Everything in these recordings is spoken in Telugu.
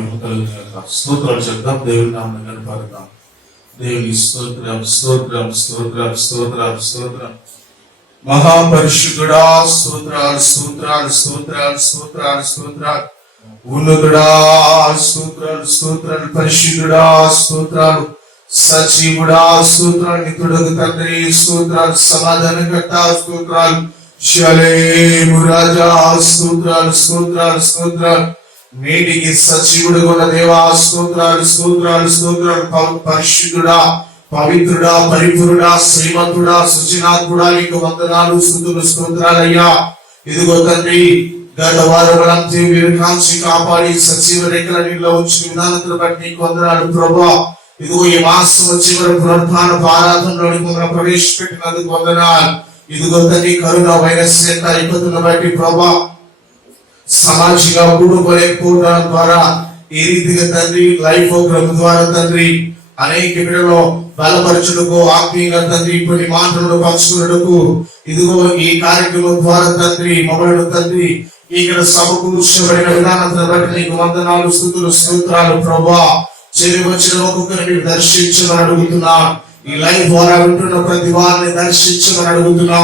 మహిమ కలుగును. స్తోత్రాలు చెప్తాం, దేవుని నామమున కనపడతాం. దేవుని స్తోత్రం స్తోత్రం స్తోత్రం స్తోత్రం స్తోత్రం. మహాపరిశుద్ధుడా స్తోత్రాలు స్తోత్రాలు స్తోత్రాలు స్తోత్రాలు స్తోత్రాలు. ఉన్నతుడా స్తోత్రాలు స్తోత్రాలు. పరిశుద్ధుడా స్తోత్రాలు. సజీవుడా స్తోత్రాలు. నిత్యుడగు తండ్రి స్తోత్రాలు. సమాధానకర్త స్తోత్రాలు. షలేము రాజా స్తోత్రాలు స్తోత్రాలు స్తోత్రాలు. నేటికి సజీవుడు ఉన్న దేవా స్తోత్రాలు స్తోత్రాలు స్తోత్రాలు. పరిశుద్ధుడా, పవిత్రుడా, పరిపూర్ణుడా, శ్రీమంతుడా, సృజనాత్ముడా, నీకు వందనాలు స్తుతులు స్తోత్రాలయ్యా. ఇదిగో తండ్రి, గత వారములంతా మీరు కాల్చి కాపాడి సజీవ రేఖల నీళ్ళలో ఉంచిన విధానతను బట్టి నీకు వందనాలు ప్రభువా. ఇదిగో ఈ మాసం చివరి పునరుత్థాన ఆరాధనలోని మమ్మల్ని ప్రవేశపెట్టినందుకు వందనాలు. ఇదిగో తండ్రి, కరోనా వైరస్ యొక్క ఇబ్బందులను బట్టి ప్రభా సామాజిక కూడుకోలేకపోవడం ద్వారా ఈ రీతిగా తండ్రి లైఫ్ ప్రోగ్రామ్ ద్వారా తండ్రి అనేక బిడ్డలో బలపరచుటకు, ఆత్మీయంగా తండ్రి కొన్ని మాటలను పంచుకున్నటకు ఇదిగో ఈ కార్యక్రమం ద్వారా తండ్రి మమ్మల్ని తండ్రి ఇక్కడ సమకూర్చబడిన విధానాన్ని బట్టి నీకు వందనాలు స్తుతులు స్తోత్రాలు ప్రభా. చేరి వచ్చిన ఒక్కొక్కరిని దర్శించమని అడుగుతున్నా. ఈ లైవ్ ద్వారా వింటున్న ప్రతి వారిని దర్శించమని అడుగుతున్నా.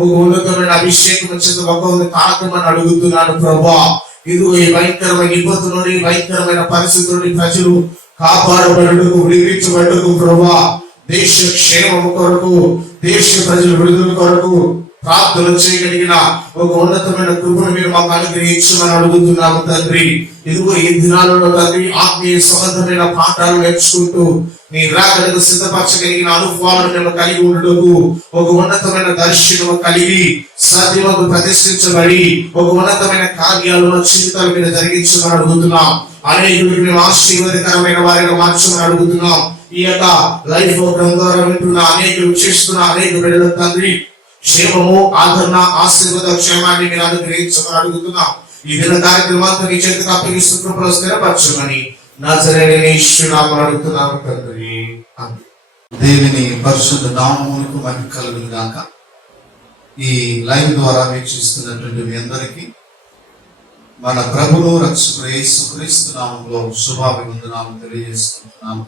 ఒక ఉన్నతమైన అభిషేకం వచ్చేది ఒక తాకమని అడుగుతున్నాను ప్రభా. ఇదిగో ఈ భయంకరమైన ఇబ్బంది నుండి, భయంకరమైన పరిస్థితి నుండి ప్రజలు కాపాడబడుటకు, విడిపించబడుటకు ప్రభా, దేశ క్షేమము కొరకు, దేశ ప్రజల విడుదల కొరకు ప్రార్థన చేయగలిగిన ఒక ఉన్నతమైన కృపను మీరు మాకు అనుగ్రహించమని అడుగుతున్నాము తండ్రి. ఇదిగో ఈ దినాలలో తండ్రి ఆత్మీయ సంబంధమైన పాఠాలు నేర్చుకుంటూ నీ రాకడకు సిద్ధపరచగలిగిన అనుభవాలను మేము కలిగి ఉండటకు, ఒక ఉన్నతమైన దర్శనం కలిగి సత్యముకు ప్రతిష్ఠించబడి ఒక ఉన్నతమైన కార్యాలను జీవితాల మీద జరిగించమని అడుగుతున్నాం. అనేకులకు మేము ఆశీర్వాదకరమైన వారిగా మార్చమని అడుగుతున్నాం. ఈ యొక్క లైఫ్ ప్రోగ్రామ్ ద్వారా వింటున్న అనేకులు చేస్తున్న అనేక బిడ్డల తండ్రి క్షేమము, ఆదరణ, ఆశీర్వాద, క్షేమాన్ని మీరు అనుగ్రహించమని అడుగుతున్నాం. ఈ దిన కార్యక్రమాన్ని నీ చేతికి అప్పగిస్తూ కృపలో స్థిరపరచమని నజరేయుడైన యేసు నామమున అడుగుతున్నాము తండ్రి. దేవుని పరిశుద్ధ నామమునకు మహిమ కలుగును గాక. ఈ లైవ్ ద్వారా వీక్షిస్తున్నటువంటి మీ అందరికీ మన ప్రభువు రక్షకుడు యేసుక్రీస్తు నామములో శుభాభివందనాలు తెలియజేస్తున్నాము.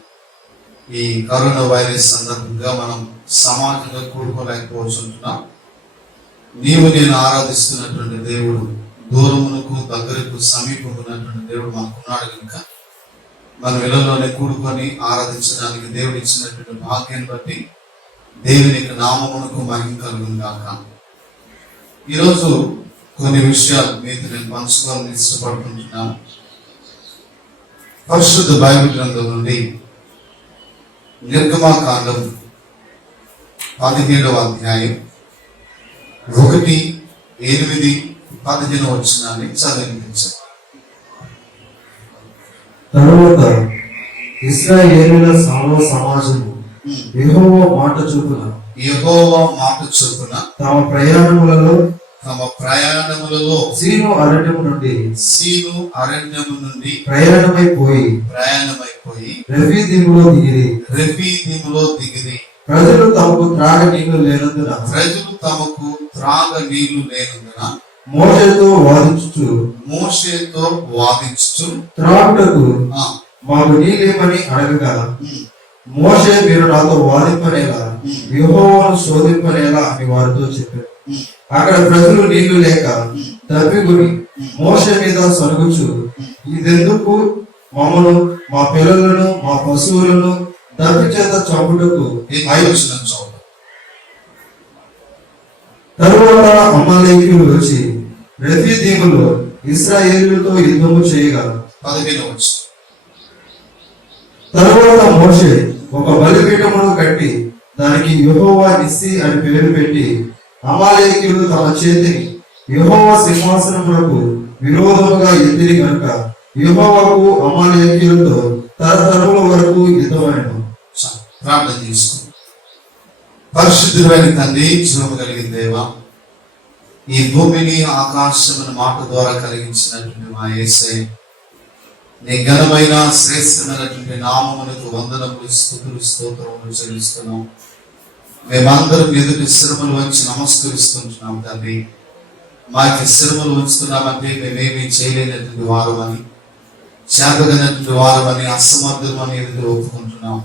ఈ కరోనా వైరస్ సందర్భంగా మనం సమాజంగా కూడుకోలేకపోతున్నాం. నీవు నేను ఆరాధిస్తున్నటువంటి దేవుడు దూరమునకు దగ్గరకు సమీపమున్నటువంటి దేవుడు మనకున్నాడు కనుక మన ఇళ్లలోనే కూడుకొని ఆరాధించడానికి దేవుడు ఇచ్చినటువంటి భాగ్యాన్ని బట్టి దేవుని నామమునకు మహిమ కలుగును గాక. ఈరోజు కొన్ని విషయాలు మీతో నేను పంచుకోవాలని ఇష్టపడుతుంటున్నాను. పరిశుద్ధ బైబిల్ గ్రంథం నుండి నిర్గమాకాండం 17వ అధ్యాయం 1, 8, 15 వచనాన్ని చదివించారు. తరువాత ఇశ్రాయేలీయుల సర్వ సమాజము యెహోవా మాట చొప్పున తమ ప్రయాణములలో సీను అరణ్యము నుండి ప్రయాణమైపోయి రెఫీదీములో దిగిరి. ప్రజలు తమకు త్రాగ నీళ్లు లేనందున మోషేతో వాదించుచు త్రాగుటకు మాకు నీళ్ళేమని అడగగా, మోషే మీరు నాతో వాదింపనేలా, యెహోవాను శోధింపనేలా అని వారితో చెప్పారు. అక్కడ ప్రజలు నీళ్లు లేక తప్పికొని మోషే మీద సరుగుచు, ఇదెందుకు మమ్మను, మా పిల్లలను, మా పశువులను దప్పి చేత చంపుటకు. తరువాత అమాలేకీయులు వచ్చి రెఫీదీములో ఇశ్రాయేలీయులతో యుద్ధము చేయగా. తరువాత మోషే ఒక బలిపీఠమును కట్టి దానికి యెహోవా నిస్సి అని పేరు పెట్టి, అమాలేకీయులు తమ చేతిని యెహోవా సింహాసనములకు విరోధముగా ఎత్తిరి కనుక యెహోవాకు అమాలేకీయులతో తరతరముల వరకు యుద్ధమైనది. ప్రార్థన చేసుకో. పరిశుద్ధుడైన తండ్రి, జీవము కలిగిన దేవా, ఈ భూమిని ఆకాశమును మాట ద్వారా కలిగించినటువంటి మా యేసయ్య, నీ ఘనమైన శ్రేష్టమైనటువంటి నామమునకు వందనములు, స్తుతులు, స్తోత్రములు చెల్లిస్తున్నాం. మేమందరం ఎదుటి శిరములు వంచి నమస్కరిస్తుంటున్నాం తండ్రి. మాకు శిరములు ఉంచుతున్నామంటే మేమేమీ చేయలేనటువంటి వారమని, చేతగనటువంటి వారమని అసమర్థమని ఎదురు ఒప్పుకుంటున్నాం.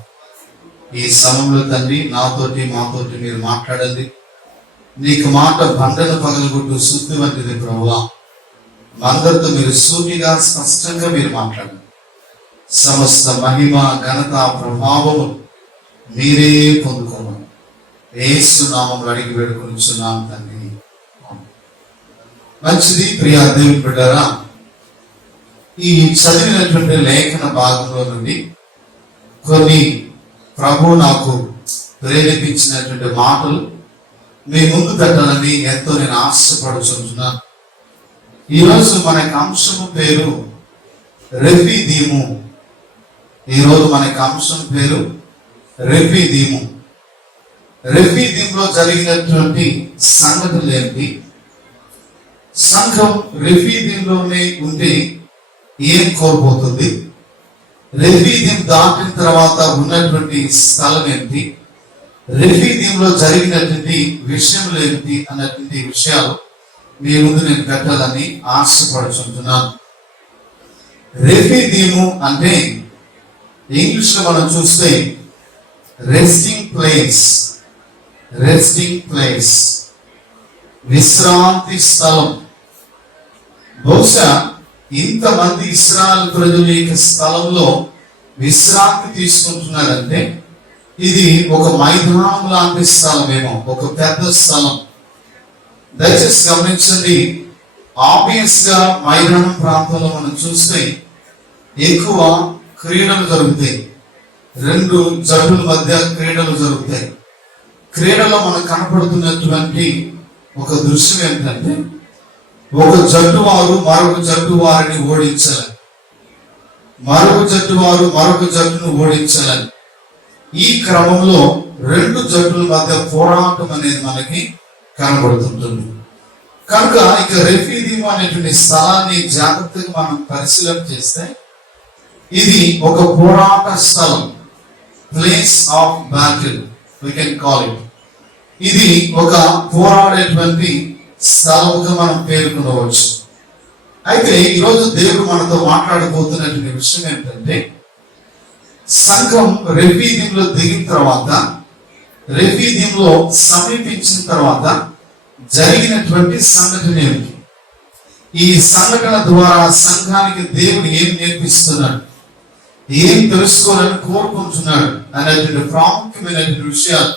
ఈ సమయంలో తండ్రి నాతోటి మాతోటి మీరు మాట్లాడండి. నీకు మాట బండను పగలగొట్టు శుద్ధి వంటిది ప్రభువా. అందరితో మీరు సూటిగా స్పష్టంగా మీరు మాట్లాడండి. సమస్త మహిమ ఘనత ప్రభావము మీరే పొందుకోమని యేసు నామములో అడిగి వేడుకొనిచున్నాం తండ్రి. మంచిది ప్రియా దేవుని బిడ్డలారా, ఈ చదివినటువంటి లేఖన భాగంలో నుండి కొన్ని ప్రభు నాకు ప్రేరేపించినటువంటి మాటలు మీ ముందు పెట్టాలని ఎంతో నేను ఆశపడుచుంటున్నాను. ఈరోజు మనకి అంశము పేరు రెఫీదీము. ఈరోజు మనకి అంశం పేరు రెఫీదీము. రెఫీదీంలో జరిగినటువంటి సంగతులు ఏంటి? సంఘం రెఫీదీంలోనే ఉంటే ఏం కోల్పోతుంది? రెఫీదీం దాటిన తర్వాత ఉన్నటువంటి స్థలం ఏంటి? రెఫీదీంలో జరిగినటువంటి విషయంలో ఏంటి అన్నటువంటి విషయాలు మీ ముందు నేను పెట్టాలని ఆశపడుచుంటున్నాను. రెఫీదీము అంటే ఇంగ్లీష్ లో మనం చూస్తే రెస్టింగ్ ప్లేస్, రెస్టింగ్ ప్లేస్, విశ్రాంతి స్థలం. బహుశా ఇంతమంది ఇశ్రాయేలు ప్రజల యొక్క స్థలంలో విశ్రాంతి తీసుకుంటున్నారంటే ఇది ఒక మైదానం లాంటి స్థలమేమో, ఒక పెద్ద స్థలం. దయచేసి గమనించండి. ఆబ్వియస్ గా మైదానం ప్రాంతంలో మనం చూస్తే ఎక్కువ క్రీడలు జరుగుతాయి. రెండు జట్టుల మధ్య క్రీడలు జరుగుతాయి. క్రీడలో మనకు కనపడుతున్నటువంటి ఒక దృశ్యం ఏంటంటే ఒక జట్టు వారు మరొక జట్టు వారిని ఓడించాలని, మరొక జట్టు వారు మరొక జట్టును ఓడించాలని. ఈ క్రమంలో రెండు జట్టుల మధ్య పోరాటం అనేది మనకి కనబడుతుంటుంది. కనుక ఇక రెఫీదీము అనేటువంటి స్థలాన్ని జాగ్రత్తగా మనం పరిశీలన చేస్తే ఇది ఒక పోరాట స్థలం, place of battle we can call it. ఇది ఒక పోరాడేటువంటి స్థలముగా మనం పేర్కొనవచ్చు. అయితే ఈరోజు దేవుడు మనతో మాట్లాడబోతున్నటువంటి విషయం ఏంటంటే సంఘం రెఫీదీంలో దిగిన తర్వాత, రెఫీదీంలో సమీపించిన తర్వాత జరిగినటువంటి సంఘటన ఏమిటి? ఈ సంఘటన ద్వారా సంఘానికి దేవుడు ఏం నేర్పిస్తున్నాడు, ఏం తెలుసుకోవాలని కోరుకుంటున్నాడు అనేటువంటి ప్రాముఖ్యమైనటువంటి విషయాలు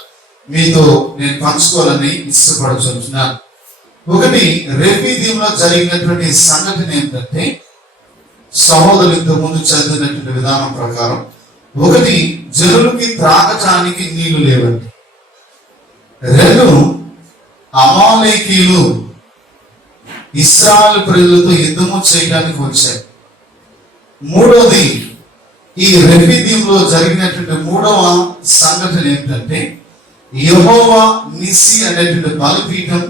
మీతో నేను పంచుకోవాలని ఇష్టపడుచున్నాను. ఒకటి, రెఫీదీంలో జరిగినటువంటి సంఘటన ఏంటంటే సహోదరులు ఇంతకు ముందు చదివినటువంటి విధానం ప్రకారం, ఒకటి, జనులకి త్రాగటానికి నీళ్లు లేవండి. రెండు, అమాలేకీయులు ఇశ్రాయేలు ప్రజలతో యుద్ధము చేయడానికి వచ్చారు. మూడవది, ఈ రెఫీదీంలో జరిగినటువంటి మూడవ సంఘటన ఏంటంటే యెహోవా నిస్సి అనేటువంటి బలిపీఠం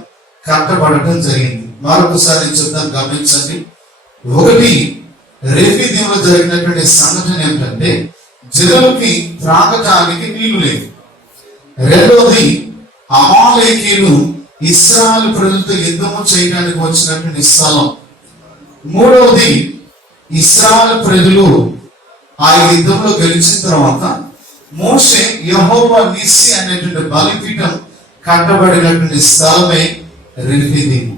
కట్టబడటం జరిగింది. మరొకసారి చెప్తాను, గమనించండి. ఒకటి, రెఫీదీంలో జరిగినటువంటి సంఘటన ఏంటంటే జనులకి త్రాగటానికి నీళ్లు లేవు. రెండవది, అమాలేకీయులు ఇశ్రాయేలు ప్రజలతో యుద్ధము చేయడానికి వచ్చినటువంటి స్థలం. మూడవది, ఇశ్రాయేలు ప్రజలు ఆ యుద్ధంలో గెలిచిన తర్వాత మోషే యెహోవా నిస్సి అనేటువంటి బలిపీఠం కట్టబడినటువంటి స్థలమే రెఫీదీము.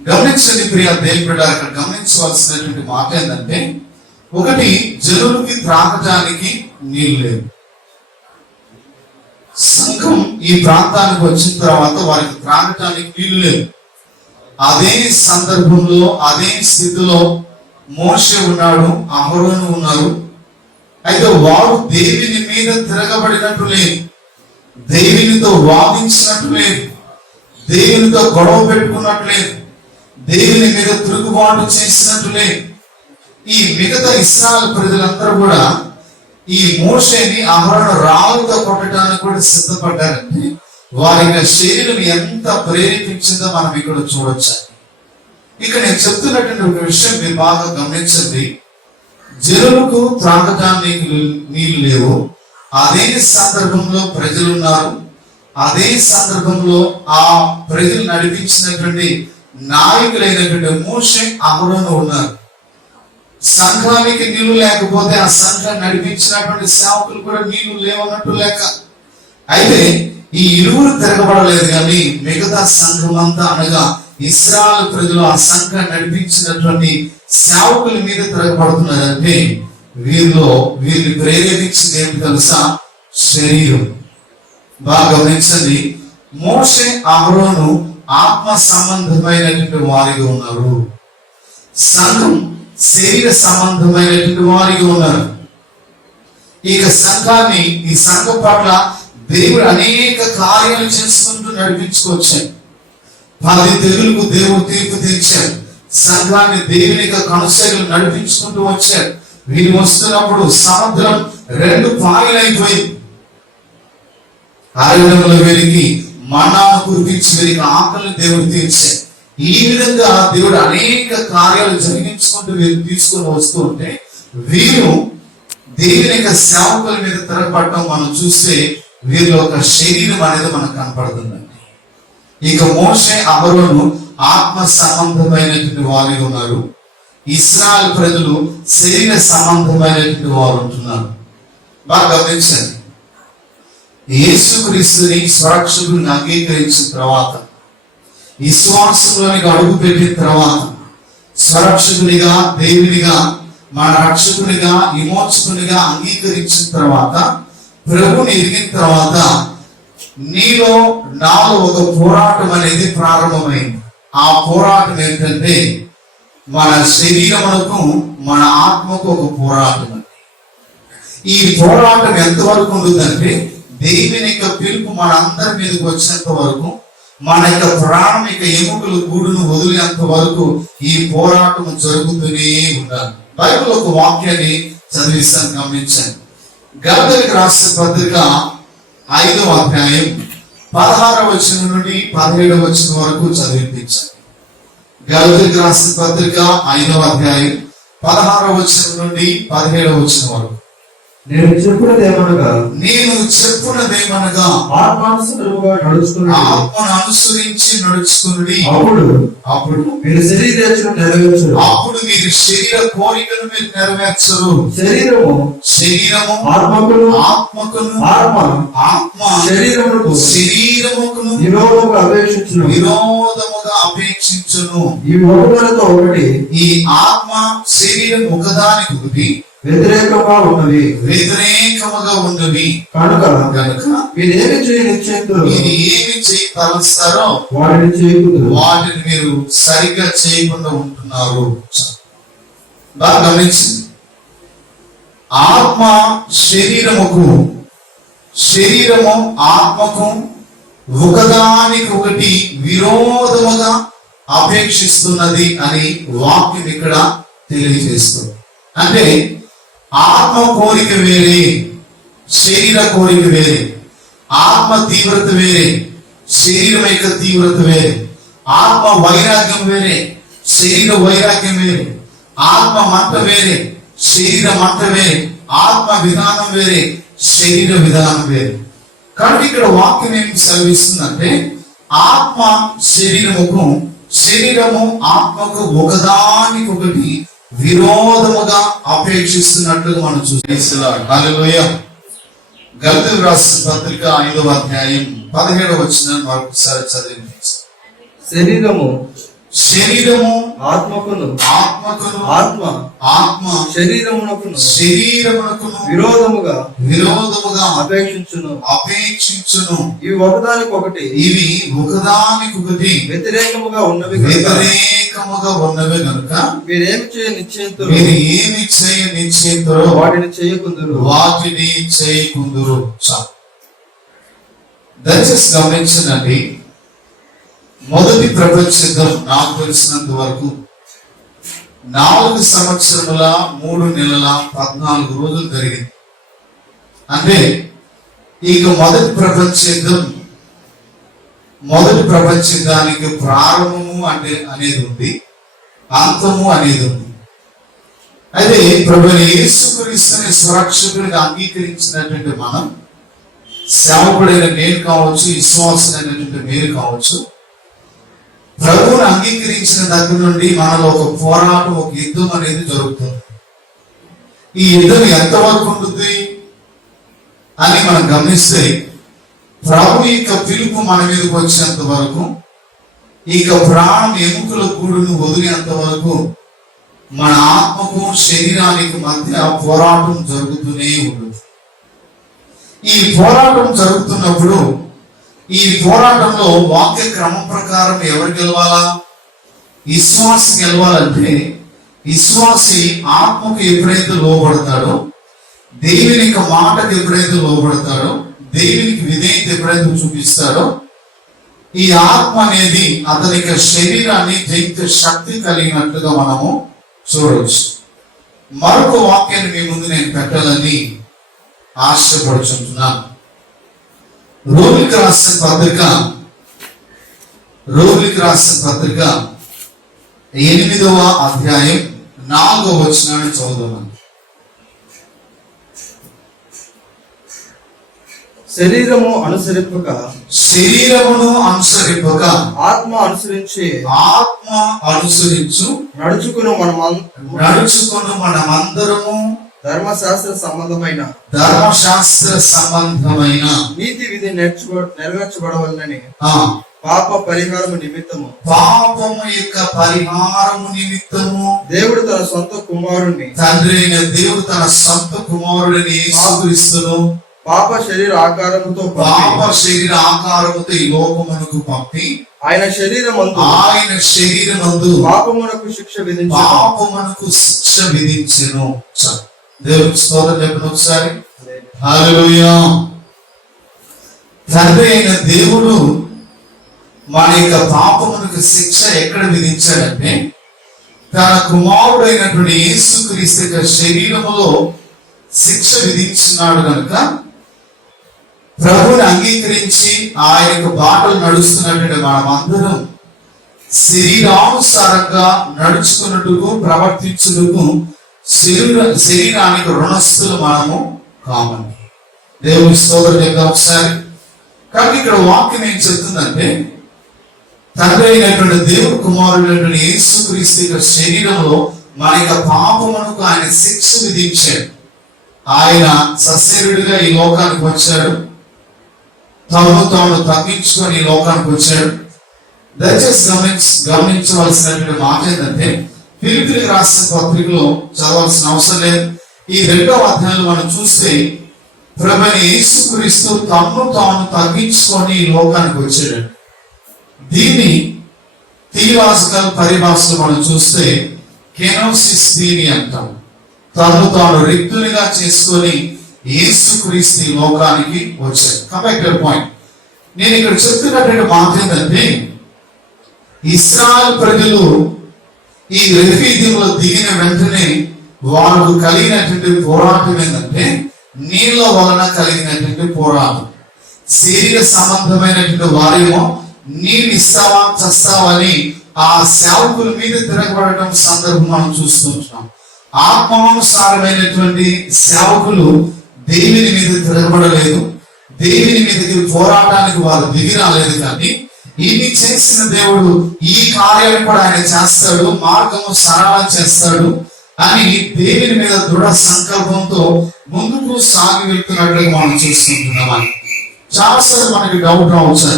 గమనించండి ప్రియ దేవుని బిడ్డ, అక్కడ గమనించవలసినటువంటి మాట ఏంటంటే ఒకటి, జనులకి త్రాగటానికి నీళ్ళు లేవు. సంఘం ఈ ప్రాంతానికి వచ్చిన తర్వాత వారికి త్రాగటానికి నీళ్ళు లేవు. అదే సందర్భంలో, అదే స్థితిలో మోషే ఉన్నాడు, అహరోను ఉన్నారు. అయితే వారు దేవుని మీద తిరగబడినట్టు లేదు, దేవునితో వాదించినట్టు లేదు, దేవునితో గొడవ పెట్టుకున్నట్టు లేదు, దేవుని మీద తిరుగుబాటు చేసినట్టు లేదు. ఈ మిగతా ఇశ్రాయేలు ప్రజలందరూ కూడా ఈ మోషేని అహరోను రాళ్ళతో కొట్టడానికి కూడా సిద్ధపడ్డారంటే వారి యొక్క శరీరం ఎంత ప్రేరేపించిందో మనం ఇక్కడ చూడొచ్చు. ఇక్కడ నేను చెప్తున్నటువంటి ఒక విషయం మీరు బాగా గమనించండి. జనులకు త్రాగటానికి నీళ్లు లేవు, అదే సందర్భంలో ప్రజలు ఉన్నారు, అదే సందర్భంలో ఆ ప్రజలు నడిపించినటువంటి నాయకులైనటువంటి మోషే అహరోను ఉన్నారు. సంఘానికి నీళ్లు లేకపోతే ఆ సంఘాన్ని నడిపించినటువంటి సేవకులు కూడా నీళ్లు లేవన్నట్టు లెక్క. అయితే ఈ ఇరువురు తిరగబడలేదు కానీ మిగతా సంఘం అంతా, అనగా ఇశ్రాయేలు ప్రజలు ఆ సంఘాన్ని నడిపించినటువంటి సేవకుల మీద తిరగబడుతున్నారంటే వీరిని ప్రేరేపించింది ఏమిటి తెలుసా? శరీరం. బాగా గమనించండి, మోషే అహరోను ఆత్మ సంబంధమైనటువంటి వారిగా ఉన్నారు, సంఘం శరీర సంబంధమైనటువంటి వారిగా ఉన్నారు. ఇక సంఘాన్ని, ఈ సంఘం పట్ల దేవుడు అనేక కార్యాలు చేసుకుంటూ నడిపించుకొచ్చాడు. 10 తెగులకు దేవుడు తీర్పు తీర్చాడు. సంఘాన్ని దేవుని యొక్క కనుసైలు నడిపించుకుంటూ వచ్చాడు. వీరు వస్తున్నప్పుడు సముద్రం 2 పాయలైపోయింది. ఆయుధముల వీరికి మన్నాను కురిపించి వీరికి ఆకలిని దేవుడు తీర్చాడు. ఈ విధంగా దేవుడు అనేక కార్యాలు జరిగించుకుంటూ వీరు తీసుకొని వస్తూ ఉంటే వీరు దేవుని యొక్క సేవకుల మీద తిరగబడటం మనం చూస్తే వీరిలో ఒక శరీరం అనేది మనకు కనపడుతుందండి. ఇక మోషే అహరోను ఆత్మ సంబంధమైనటువంటి వారు ఉన్నారు, ఇశ్రాయేలు ప్రజలు శరీర సంబంధమైనటువంటి వారు ఉంటున్నారు. బాగా గమనించండి, యేసుక్రీస్తుని స్వరక్షకుడిని అంగీకరించిన తర్వాత, విశ్వాసంలోనికి అడుగు పెట్టిన తర్వాత, స్వరక్షకునిగా, దేవునిగా, మన రక్షకునిగా, విమోచకునిగా అంగీకరించిన తర్వాత, ప్రభుని ఎరిగిన తర్వాత నీలో నాలో ఒక పోరాటం అనేది ప్రారంభమైంది. ఆ పోరాటం ఏంటంటే మన శరీరమునకు, మన ఆత్మకు ఒక పోరాటం. ఈ పోరాటం ఎంతవరకు ఉంటుందంటే దేవుని యొక్క పిలుపు మన అందరి మీదకి వచ్చేంత వరకు, మన యొక్క ప్రాణం యొక్క ఎముకలు గూడును వదిలేంత వరకు ఈ పోరాటం జరుగుతూనే ఉండాలి. బైబిల్ ఒక వాక్యాన్ని చదివిస్తాను, గమనించండి. గలతీయులకు రాసిన పత్రిక 5వ అధ్యాయం 16వ వచనం నుండి 17వ వచనం వరకు చదివించాను. గలతీయులకు రాసిన పత్రిక 5వ అధ్యాయం 16వ వచనం నుండి 17వ వచనం వరకు. నేను చెప్పున్నదేమనగా ఆత్మానుసరుగా ఆత్మను అనుసరించి నడుచుకుని అప్పుడు మీరు శరీరేచ్ఛను నెరవేర్చరు. అప్పుడు మీరు శరీర కోరికను మీరు నెరవేర్చరు. శరీరము ఆత్మకును ఆత్మ శరీరముకును విరోధముగా అపేక్షించును. ఈ ఒకటితో ఒకటి, ఈ ఆత్మ శరీరం ఒకదానికి వ్యతిరేకముగా ఉన్నవి కనుక మీరేమి చేయతలుస్తారో వాటిని మీరు సరిగ్గా చేయకుండా ఉంటున్నారు. బాగా గమనించింది. ఆత్మ శరీరము ఆత్మకు ఒకదానికి ఒకటి విరోధముగా అపేక్షిస్తున్నది అని వాక్యం ఇక్కడ తెలియజేస్తుంది. అంటే ఆత్మ కోరిక వేరే, శరీర కోరిక వేరే. ఆత్మ తీవ్రత వేరే, శరీరం యొక్క తీవ్రత వేరే. ఆత్మ వైరాగ్యం వేరే, శరీర వైరాగ్యం వేరే. ఆత్మ మంట వేరే, శరీర మంట వేరే. ఆత్మ విధానం వేరే, శరీర విధానం వేరే. కాబట్టి ఇక్కడ వాక్యం ఏం సెలవిస్తుందంటే ఆత్మ శరీరము ఆత్మకు ఒకదానికొకటి విరోధముగా అపేక్షిస్తున్నట్లుగా మనం చూస్తున్నాం. హల్లెలూయా. గలతీయులకు రాసిన పత్రిక 5వ అధ్యాయం 17వ వచనం మరొకసారి చదివించండి. శరీరము ఆత్మకును ఆత్మ శరీరమునకును విరోధముగా అపేక్షించును. ఇవి ఒకదానికొకటి వ్యతిరేకముగా ఉన్నవి కనుక మీరేమి చేయ నిశ్చయింతురో వాటిని చేయకుందురు. దయచేసి గమనించండి. మొదటి ప్రపంచ యుద్ధం నాకు తెలిసినంత వరకు 4 సంవత్సరముల 3 నెలల 14 రోజులు జరిగింది. అంటే ఇక మొదటి ప్రపంచ యుద్ధానికి ప్రారంభము అనేది ఉంది, అంతము అనేది ఉంది. అయితే ప్రభువైన యేసుక్రీస్తుని సురక్షకుడిగా అంగీకరించినటువంటి మనం, సేవకుడైన నేను కావచ్చు, విశ్వాసుడైనటువంటి మీరు కావచ్చు, ప్రభువుని అంగీకరించిన దగ్గర నుండి మనలో ఒక పోరాటం, ఒక యుద్ధం అనేది జరుగుతుంది. ఈ యుద్ధం ఎంతవరకు ఉంటుంది అని మనం గమనిస్తే, ప్రభు యొక్క పిలుపు మన మీదకి వచ్చేంత వరకు, ఇక ప్రాణం ఎముకల గూడును వదిలేంత వరకు మన ఆత్మకు శరీరానికి మధ్య పోరాటం జరుగుతూనే ఉంటుంది. ఈ పోరాటం జరుగుతున్నప్పుడు ఈ పోరాటంలో వాక్య క్రమం ప్రకారం ఎవరు గెలవాలా? విశ్వాసి గెలవాలంటే విశ్వాసి ఆత్మకు ఎప్పుడైతే లోబడతాడో, దేవుని యొక్క మాటకు ఎప్పుడైతే లోబడతాడో, దేవునికి విధేయత ఎప్పుడైతే చూపిస్తాడో, ఈ ఆత్మ అనేది అతని యొక్క శరీరాన్ని జయించే శక్తి కలిగినట్లుగా మనము చూడవచ్చు. మరొక వాక్యాన్ని మీ ముందు నేను పెట్టాలని ఆశపడుచుంటున్నాను. రోమిలికి రాసిన పత్రిక 8వ అధ్యాయం 4వ వచనాన్ని చదువుదామని. శరీరమును అనుసరింపక ఆత్మ అనుసరించు నడుచుకుని మనమందరము ధర్మశాస్త్ర సంబంధమైన నీతి విధి నెరవేర్చబడవలనని పాపము యొక్క పరిహారము నిమిత్తము దేవుడు తన సొంత కుమారుణ్ణి, తండ్రి అయిన దేవుడు తన సొంత కుమారుడిని యేసుక్రీస్తును పాప శరీర ఆకారముతో ఈ లోకమునకు పంపి ఆయన శరీరమందు పాపమునకు శిక్ష విధించెను. దేవుడికి స్తోత్రం చెప్పండి ఒకసారి. హల్లెలూయా. తండ్రి అయిన దేవుడు మన యొక్క పాపమునకు శిక్ష ఎక్కడ విధించాడంటే, తన కుమారుడైనటువంటి యేసుక్రీస్తు యొక్క శరీరములో శిక్ష విధించున్నాడు కనుక ప్రభుని అంగీకరించి ఆయన యొక్క బాటలు నడుస్తున్నటువంటి మనమందరం శరీరానుసారంగా నడుచుకున్నట్టుకు ప్రవర్తించుటకు శరీరానికి రుణస్థులు మనము కామని. దేవుని స్తోత్రం చెప్తాం ఒకసారి. కాబట్టి ఇక్కడ వాక్యం ఏం చెప్తుందంటే, తండ్రి అయినటువంటి దేవుడు కుమారుడైనటువంటి యేసుక్రీస్తు యొక్క శరీరంలో మన యొక్క పాపమునకు ఆయన శిక్ష విధించాడు. ఆయన సశరీరుడిగా ఈ లోకానికి వచ్చాడు, తాను తగ్గించుకొని ఈ లోకానికి వచ్చాడు. దయచేసి గమనించవలసినటువంటి మాట ఏంటంటే, ఫిలిప్పీయులకు రాసిన పత్రికలో చదవాల్సిన అవసరం లేదు. ఈ 2వ అధ్యాయంలో మనం చూస్తే ప్రభువైన యేసుక్రీస్తు తాను తగ్గించుకొని ఈ లోకానికి వచ్చాడు. దీన్ని థియలాజికల్ పరిభాషలో మనం చూస్తే కెనోసిస్ థియరీ అంటాం. తాను రిక్తునిగా చేసుకొని యేసుక్రీస్తు ఈ లోకానికి వచ్చాడు. Correct point. నేను ఇక్కడ చెప్తున్నటువంటి మాట ఏంటంటే, ఇశ్రాయేలు ప్రజలు ఈ రెఫీదీంలో దిగిన వెంటనే వారు కలిగినటువంటి పోరాటం ఏంటంటే, నీళ్ళ వలన కలిగినటువంటి పోరాటం. శరీర సంబంధమైనటువంటి వారేమో నీళ్ళు ఇస్తావా చస్తావా అని ఆ సేవకుల మీద తిరగబడటం సందర్భం మనం చూస్తుంటున్నాం. ఆత్మానుసారమైనటువంటి సేవకులు దేవుని మీద తిరగబడలేదు, దేవుని మీదకి పోరాటానికి వారు దిగి రాలేదు. కానీ ఇన్ని చేసిన దేవుడు ఈ కార్యాలు కూడా ఆయన చేస్తాడు, మార్గము సరళం చేస్తాడు అని దేవుని మీద దృఢ సంకల్పంతో ముందుకు సాగి వెళ్తున్నట్లుగా మనం చూసుకుంటున్నాం. చాలాసార్లు మనకి డౌట్ రావచ్చు,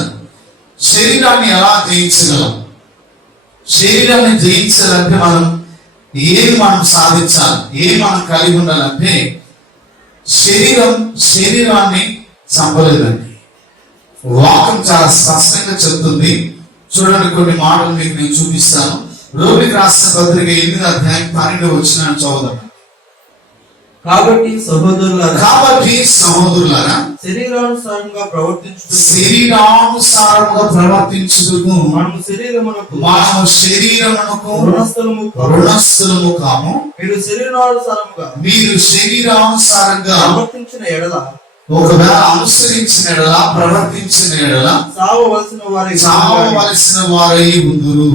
శరీరాన్ని ఎలా జయించగలం? శరీరాన్ని జయించాలంటే మనం సాధించాలి, మనం కలిగి ఉండాలంటే శరీరాన్ని చంపలేదండి. వాక్యం చాలా స్పష్టంగా చెప్తుంది. చూడండి, కొన్ని మాటలు మీకు నేను చూపిస్తాను. రోమిలికి రాసిన పత్రిక 8వ అధ్యాయం 12వ వచనం చదువుదాం. కాబట్టి సహోదరులారా శరీరానుసారంగా ప్రవర్తించుటకు మనము శరీరమునకు రుణస్థులము కాము. మీరు శరీరానుసారంగా ఒకవేళ అనుసరించిన ఎడల ప్రవర్తించిన ఎడల చావవలసిన వారై ఉందురు.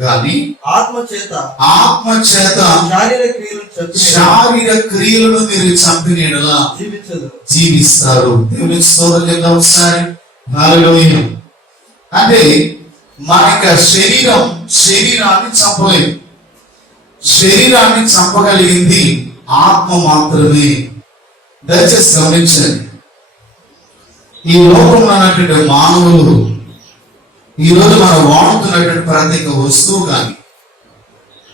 గాని ఆత్మ చేత శారీర క్రియలను మీరు చంపిన ఎడల జీవిస్తారు. దేవునికి స్తోత్రం చెప్తాం ఒకసారి. హల్లెలూయా. అంటే మన యొక్క శరీరాన్ని చంపలేదు. శరీరాన్ని చంపగలిగింది ఆత్మ మాత్రమే. దయచేసి గమనించండి, ఈ లోకంలో ఉన్నటువంటి మానవులు ఈరోజు మనం వాడుతున్నటువంటి ప్రతి ఒక్క వస్తువు కానీ,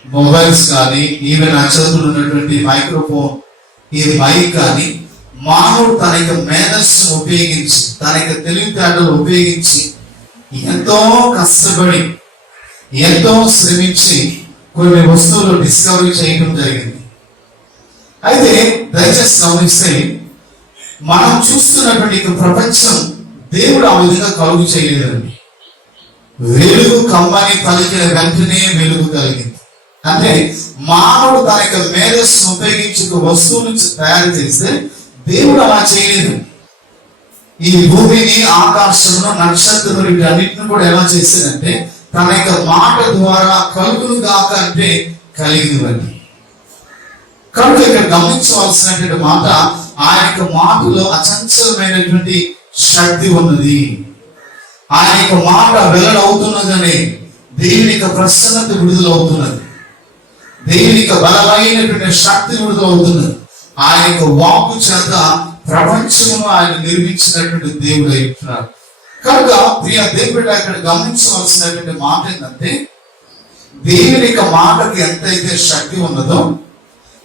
మొబైల్స్ కానీ, ఈవెన్ అచేతులు ఉన్నటువంటి మైక్రోఫోన్, ఈ మైక్ కానీ, మానవుడు తన యొక్క మేధస్సును ఉపయోగించి, తన యొక్క తెలివితేటలు ఉపయోగించి ఎంతో కష్టపడి, ఎంతో శ్రమించి కొన్ని వస్తువులు డిస్కవరీ చేయడం జరిగింది. అయితే దయచేసి గమనిస్తే, మనం చూస్తున్నటువంటి ప్రపంచం దేవుడు ఆ విధంగా కలుగు చేయలేదండి. వెలుగు కమ్మని పలికిన వెంటనే వెలుగు కలిగింది. అంటే మానవుడు తన యొక్క మేధస్సును ఉపయోగించి ఒక వస్తువు నుంచి తయారు చేస్తే దేవుడు అలా చేయలేదు. ఈ భూమిని, ఆకాశమును, నక్షత్రములు వీటన్నిటిని కూడా ఎలా చేసేదంటే తన యొక్క మాట ద్వారా కలుగును గాక అంటే కలిగినవన్నీ. కనుక ఇక్కడ గమనించవలసినటువంటి మాట, ఆ యొక్క మాటలో అచంచలమైనటువంటి శక్తి ఉన్నది. ఆయన యొక్క మాట వెల్లడవుతున్నదనే దేవుని యొక్క ప్రసన్నత విడుదలవుతున్నది. దేవుని యొక్క బలమైనటువంటి శక్తి విడుదలవుతున్నది. ఆయన యొక్క వాక్కు చేత ప్రపంచమును ఆయన నిర్మించినటువంటి దేవుడు అయిపోతున్నారు. కనుక ప్రియ దేవుడు అక్కడ గమనించవలసినటువంటి మాట ఏంటంటే, దేవుని యొక్క మాటకి ఎంతైతే శక్తి ఉన్నదో,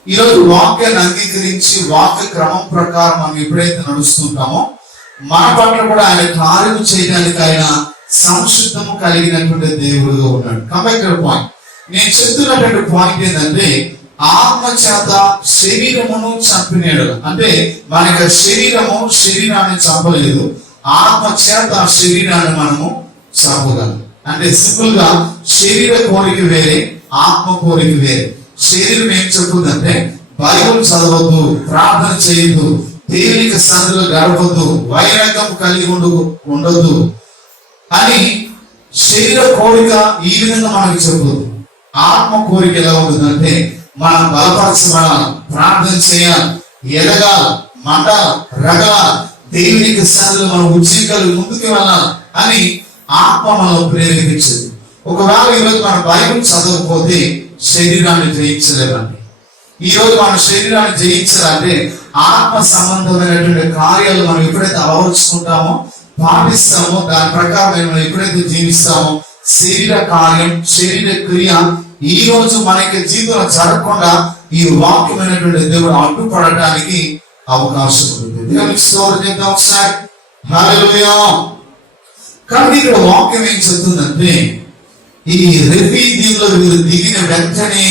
ఈరోజు వాక్యాన్ని అంగీకరించి వాక్య క్రమం ప్రకారం మనం ఎప్పుడైతే నడుస్తుంటామో మన పట్ల కూడా ఆయన కార్యము చేయడానికి ఆయన సంసిద్ధము కలిగినటువంటి దేవుడుగా ఉన్నాడు. కాబట్టి పాయింట్, నేను చెప్తున్నటువంటి పాయింట్ ఏంటంటే, ఆత్మ చేత శరీరమును చంపినాడు. అంటే మన యొక్క శరీరాన్ని చంపలేదు, ఆత్మ చేత శరీరాన్ని మనము చంపగలం. అంటే సింపుల్ గా శరీర కోరిక వేరే, ఆత్మ కోరిక వేరే. శరీరం ఏం చెప్తుందంటే బైబిల్ చదవద్దు, ప్రార్థన చేయొద్దు, దేవునికి సన్నిధిలో గడపద్దు, వైరాగ్యం కలిగి ఉండొద్దు అని శరీర కోరిక ఈ విధంగా మనకి చెప్పదు. ఆత్మ కోరిక ఎలా ఉంటుందంటే మనం బలపరచబడాలి, ప్రార్థన చేయాలి, ఎదగాల, మండాల, రగల, దేవునికి సన్నిధిలో మనం ఉజ్జీకలు ముందుకు వెళ్ళాలి అని ఆత్మ మనం ప్రేరేపించింది. ఒకవేళ ఈరోజు మన బైబిల్ చదవకపోతే శరీరాన్ని జయించలేదండి. ఈ రోజు మన శరీరాన్ని జయించాలంటే ఆత్మ సంబంధమైనటువంటి కార్యాలు మనం ఎప్పుడైతే అలవర్చుకుంటామో, పాటిస్తామో, దాని ప్రకారం మనం ఎప్పుడైతే జీవిస్తామో, శరీర కార్యం, శరీర క్రియ ఈ రోజు మన యొక్క జీవితంలో జరగకుండా ఈ వాక్యమైనటువంటి దేవుడు అడ్డుపడటానికి అవకాశం ఉంటుంది. దేవునికి స్తోత్రం చేద్దాం ఒకసారి. హల్లెలూయా. కానీ ఇక్కడ వాక్యం ఏం చెప్తుందంటే, ఈ రెఫీదీలో వీరు దిగిన వెంటనే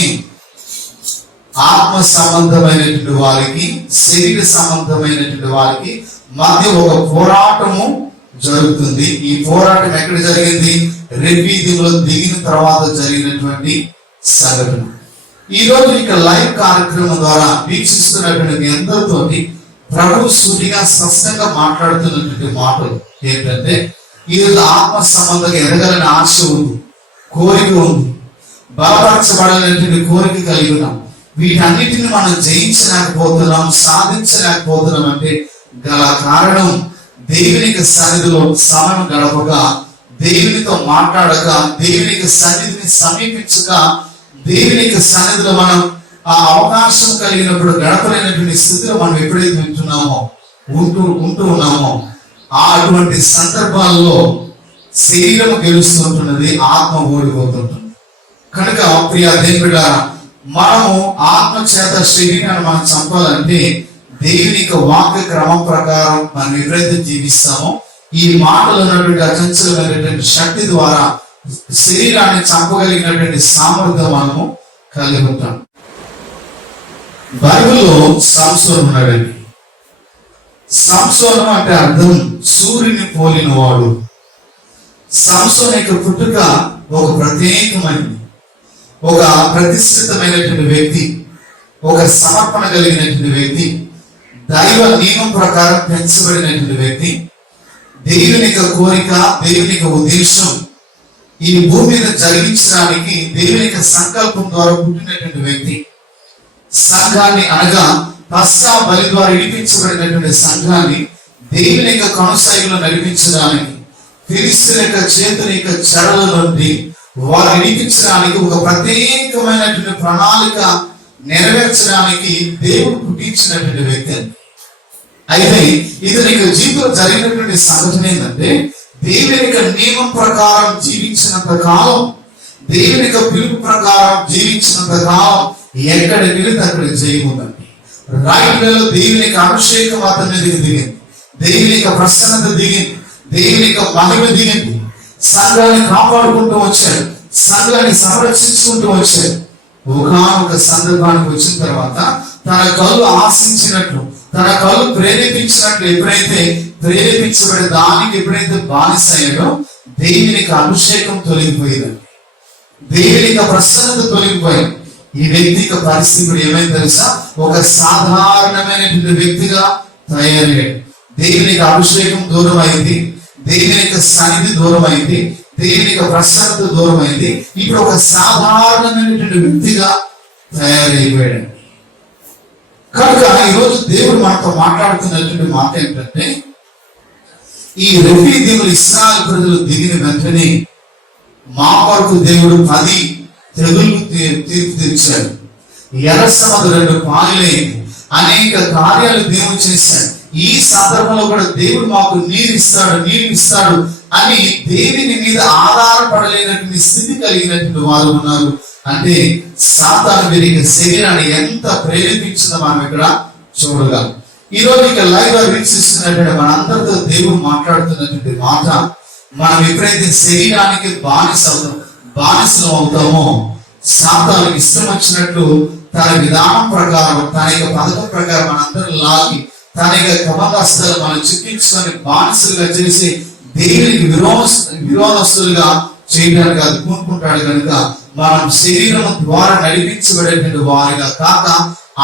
ఆత్మ సంబంధమైనటువంటి వారికి, శరీర సంబంధమైనటువంటి వారికి మధ్య ఒక పోరాటము జరుగుతుంది. ఈ పోరాటం ఎక్కడ జరిగింది? రెఫీదీలో దిగిన తర్వాత జరిగినటువంటి సంఘటన. ఈ రోజు ఇక లైవ్ కార్యక్రమం ద్వారా వీక్షిస్తున్నటువంటి మీ అందరితోటి ప్రభు సూటిగా స్పష్టంగా మాట్లాడుతున్నటువంటి మాటలు ఏంటంటే, ఈరోజు ఆత్మ సంబంధంగా ఎదగాలని ఆశ ఉంది, కోరిక ఉంది, బలపరచబడాలనేటువంటి కోరిక కలిగి ఉన్నాం. వీటన్నిటిని మనం జయించలేకపోతున్నాం, సాధించలేకపోతున్నాం అంటే గల కారణం దేవునికి సన్నిధిలో సమయం గడపక, దేవునితో మాట్లాడక, దేవునికి సన్నిధిని సమీపించక, దేవునికి సన్నిధిలో మనం ఆ అవకాశం కలిగినప్పుడు గడపలేనటువంటి స్థితిలో మనం ఎప్పుడైతే ఉంటూ ఉన్నామో అటువంటి సందర్భాల్లో శరీరం గెలుస్తుంటున్నది, ఆత్మ ఓడిపోతుంటుంది. కనుక ప్రియ దేవుడా, మనము ఆత్మ చేత శరీరాన్ని మనం చంపాలంటే దేవుని యొక్క వాక్య క్రమం ప్రకారం మనం ఎప్పుడైతే జీవిస్తామో ఈ మాటలు ఉన్నటువంటి అచంచలమైనటువంటి శక్తి ద్వారా శరీరాన్ని చంపగలిగినటువంటి సామర్థ్యం మనము కలిగి ఉంటాం. బైబిల్లో సంసోను ఉన్నాడండి. సంసోను అంటే అర్థం సూర్యుని పోలిన వాడు. సంసోను యొక్క పుట్టుక ఒక ప్రత్యేకమైనది, ఒక ప్రతిష్ఠితమైనటువంటి వ్యక్తి, ఒక సమర్పణ కలిగినటువంటి వ్యక్తి, దైవ నియమం ప్రకారం పెంచబడినటువంటి వ్యక్తి, దేవుని యొక్క కోరిక, దేవుని యొక్క ఉద్దేశం ఈ భూమి మీద జరిగించడానికి దేవుని యొక్క సంకల్పం ద్వారా పుట్టినటువంటి వ్యక్తి. సంఘాన్ని అనగా పస్కా బలి ద్వారా విడిపించబడినటువంటి సంఘాన్ని దేవుని యొక్క కొనసాగిలో నడిపించడానికి, ఫిలిష్తీయుల యొక్క చేతుల యొక్క చెరల నుండి వారు విడిపించడానికి ఒక ప్రత్యేకమైనటువంటి ప్రణాళిక నెరవేర్చడానికి దేవుడు పుట్టించినటువంటి వ్యక్తి అండి. అయితే ఇతనికి జీవితంలో జరిగినటువంటి సంఘటన ఏంటంటే, దేవుని యొక్క నియమం ప్రకారం జీవించినంత కాలం, దేవుని యొక్క పిలుపు ప్రకారం జీవించినంత కాలం ఎక్కడికి వెళితే అక్కడ జయం ఉందండి. రైట్ వేలో దేవుని యొక్క అభిషేకం అతని మీదకి దిగింది, దేవుని యొక్క ప్రసన్నత దిగింది, దేవుని యొక్క మహిమ దిగింది. సంఘాన్ని కాపాడుకుంటూ వచ్చాడు, సంఘాన్ని సంరక్షించుకుంటూ వచ్చాడు. ఒక సందర్భానికి వచ్చిన తర్వాత తన కళ్ళు ఆశించినట్లు, తన కళ్ళు ప్రేరేపించినట్లు ఎప్పుడైతే ప్రేరేపించబడే దానికి ఎప్పుడైతే బానిస అయ్యాడో, దేవుని యొక్క అభిషేకం తొలగిపోయిందండి, దేవుని యొక్క ప్రసన్నత తొలగిపోయింది. ఈ వ్యక్తి యొక్క పరిస్థితి ఏమైంది తెలుసా? ఒక సాధారణమైనటువంటి వ్యక్తిగా తయారయ్యాడు. దేవుని యొక్క అభిషేకం దూరం అయింది, దేవుని యొక్క సన్నిధి దూరం అయింది, దేవుని యొక్క ప్రసన్నత దూరం అయింది. ఇప్పుడు ఒక సాధారణమైనటువంటి వ్యక్తిగా తయారైపోయాడు. కనుక ఈరోజు దేవుడు మనతో మాట్లాడుతున్నటువంటి మాట ఏంటంటే, ఈ రెఫీదీములు ఇశ్రాయేలు ప్రజలు దిగిన వెంటనే మా కొరకు దేవుడు 10 తెగుళ్ళు తీర్పు తీర్చాడు. ఎర్ర సముద్రం 2 పాయలైంది. అనేక కార్యాలు దేవుడు చేశాడు. ఈ సందర్భంలో కూడా దేవుడు మాకు నీరు ఇస్తాడు అని దేవుని మీద ఆధారపడలేనటువంటి స్థితి కలిగినటువంటి వారు ఉన్నారు. అంటే సాతాను వీరికి శరీరాన్ని ఎంత ప్రేరేపించిందో మనం ఇక్కడ చూడగలం. ఈ రోజు ఇక లైవ్ గా వీక్షిస్తున్నటువంటి మనందరితో దేవుడు మాట్లాడుతున్నటువంటి మాట, మనం ఎప్పుడైతే శరీరానికి బానిసలు అవుతామో, సాతానుకి ఇష్టం వచ్చినట్లు తన విధానం ప్రకారం, తన యొక్క పథకం ప్రకారం మనందరం లాగి తన యొక్క కబంధస్థలు మనం చిక్కించుకొని బానిసలుగా చేసి దేవునికి విరోధస్తులుగా చేయడానికి అది పూనుకుంటాడు. కనుక మనం శరీరం ద్వారా నడిపించబడేటువంటి వారిగా కాక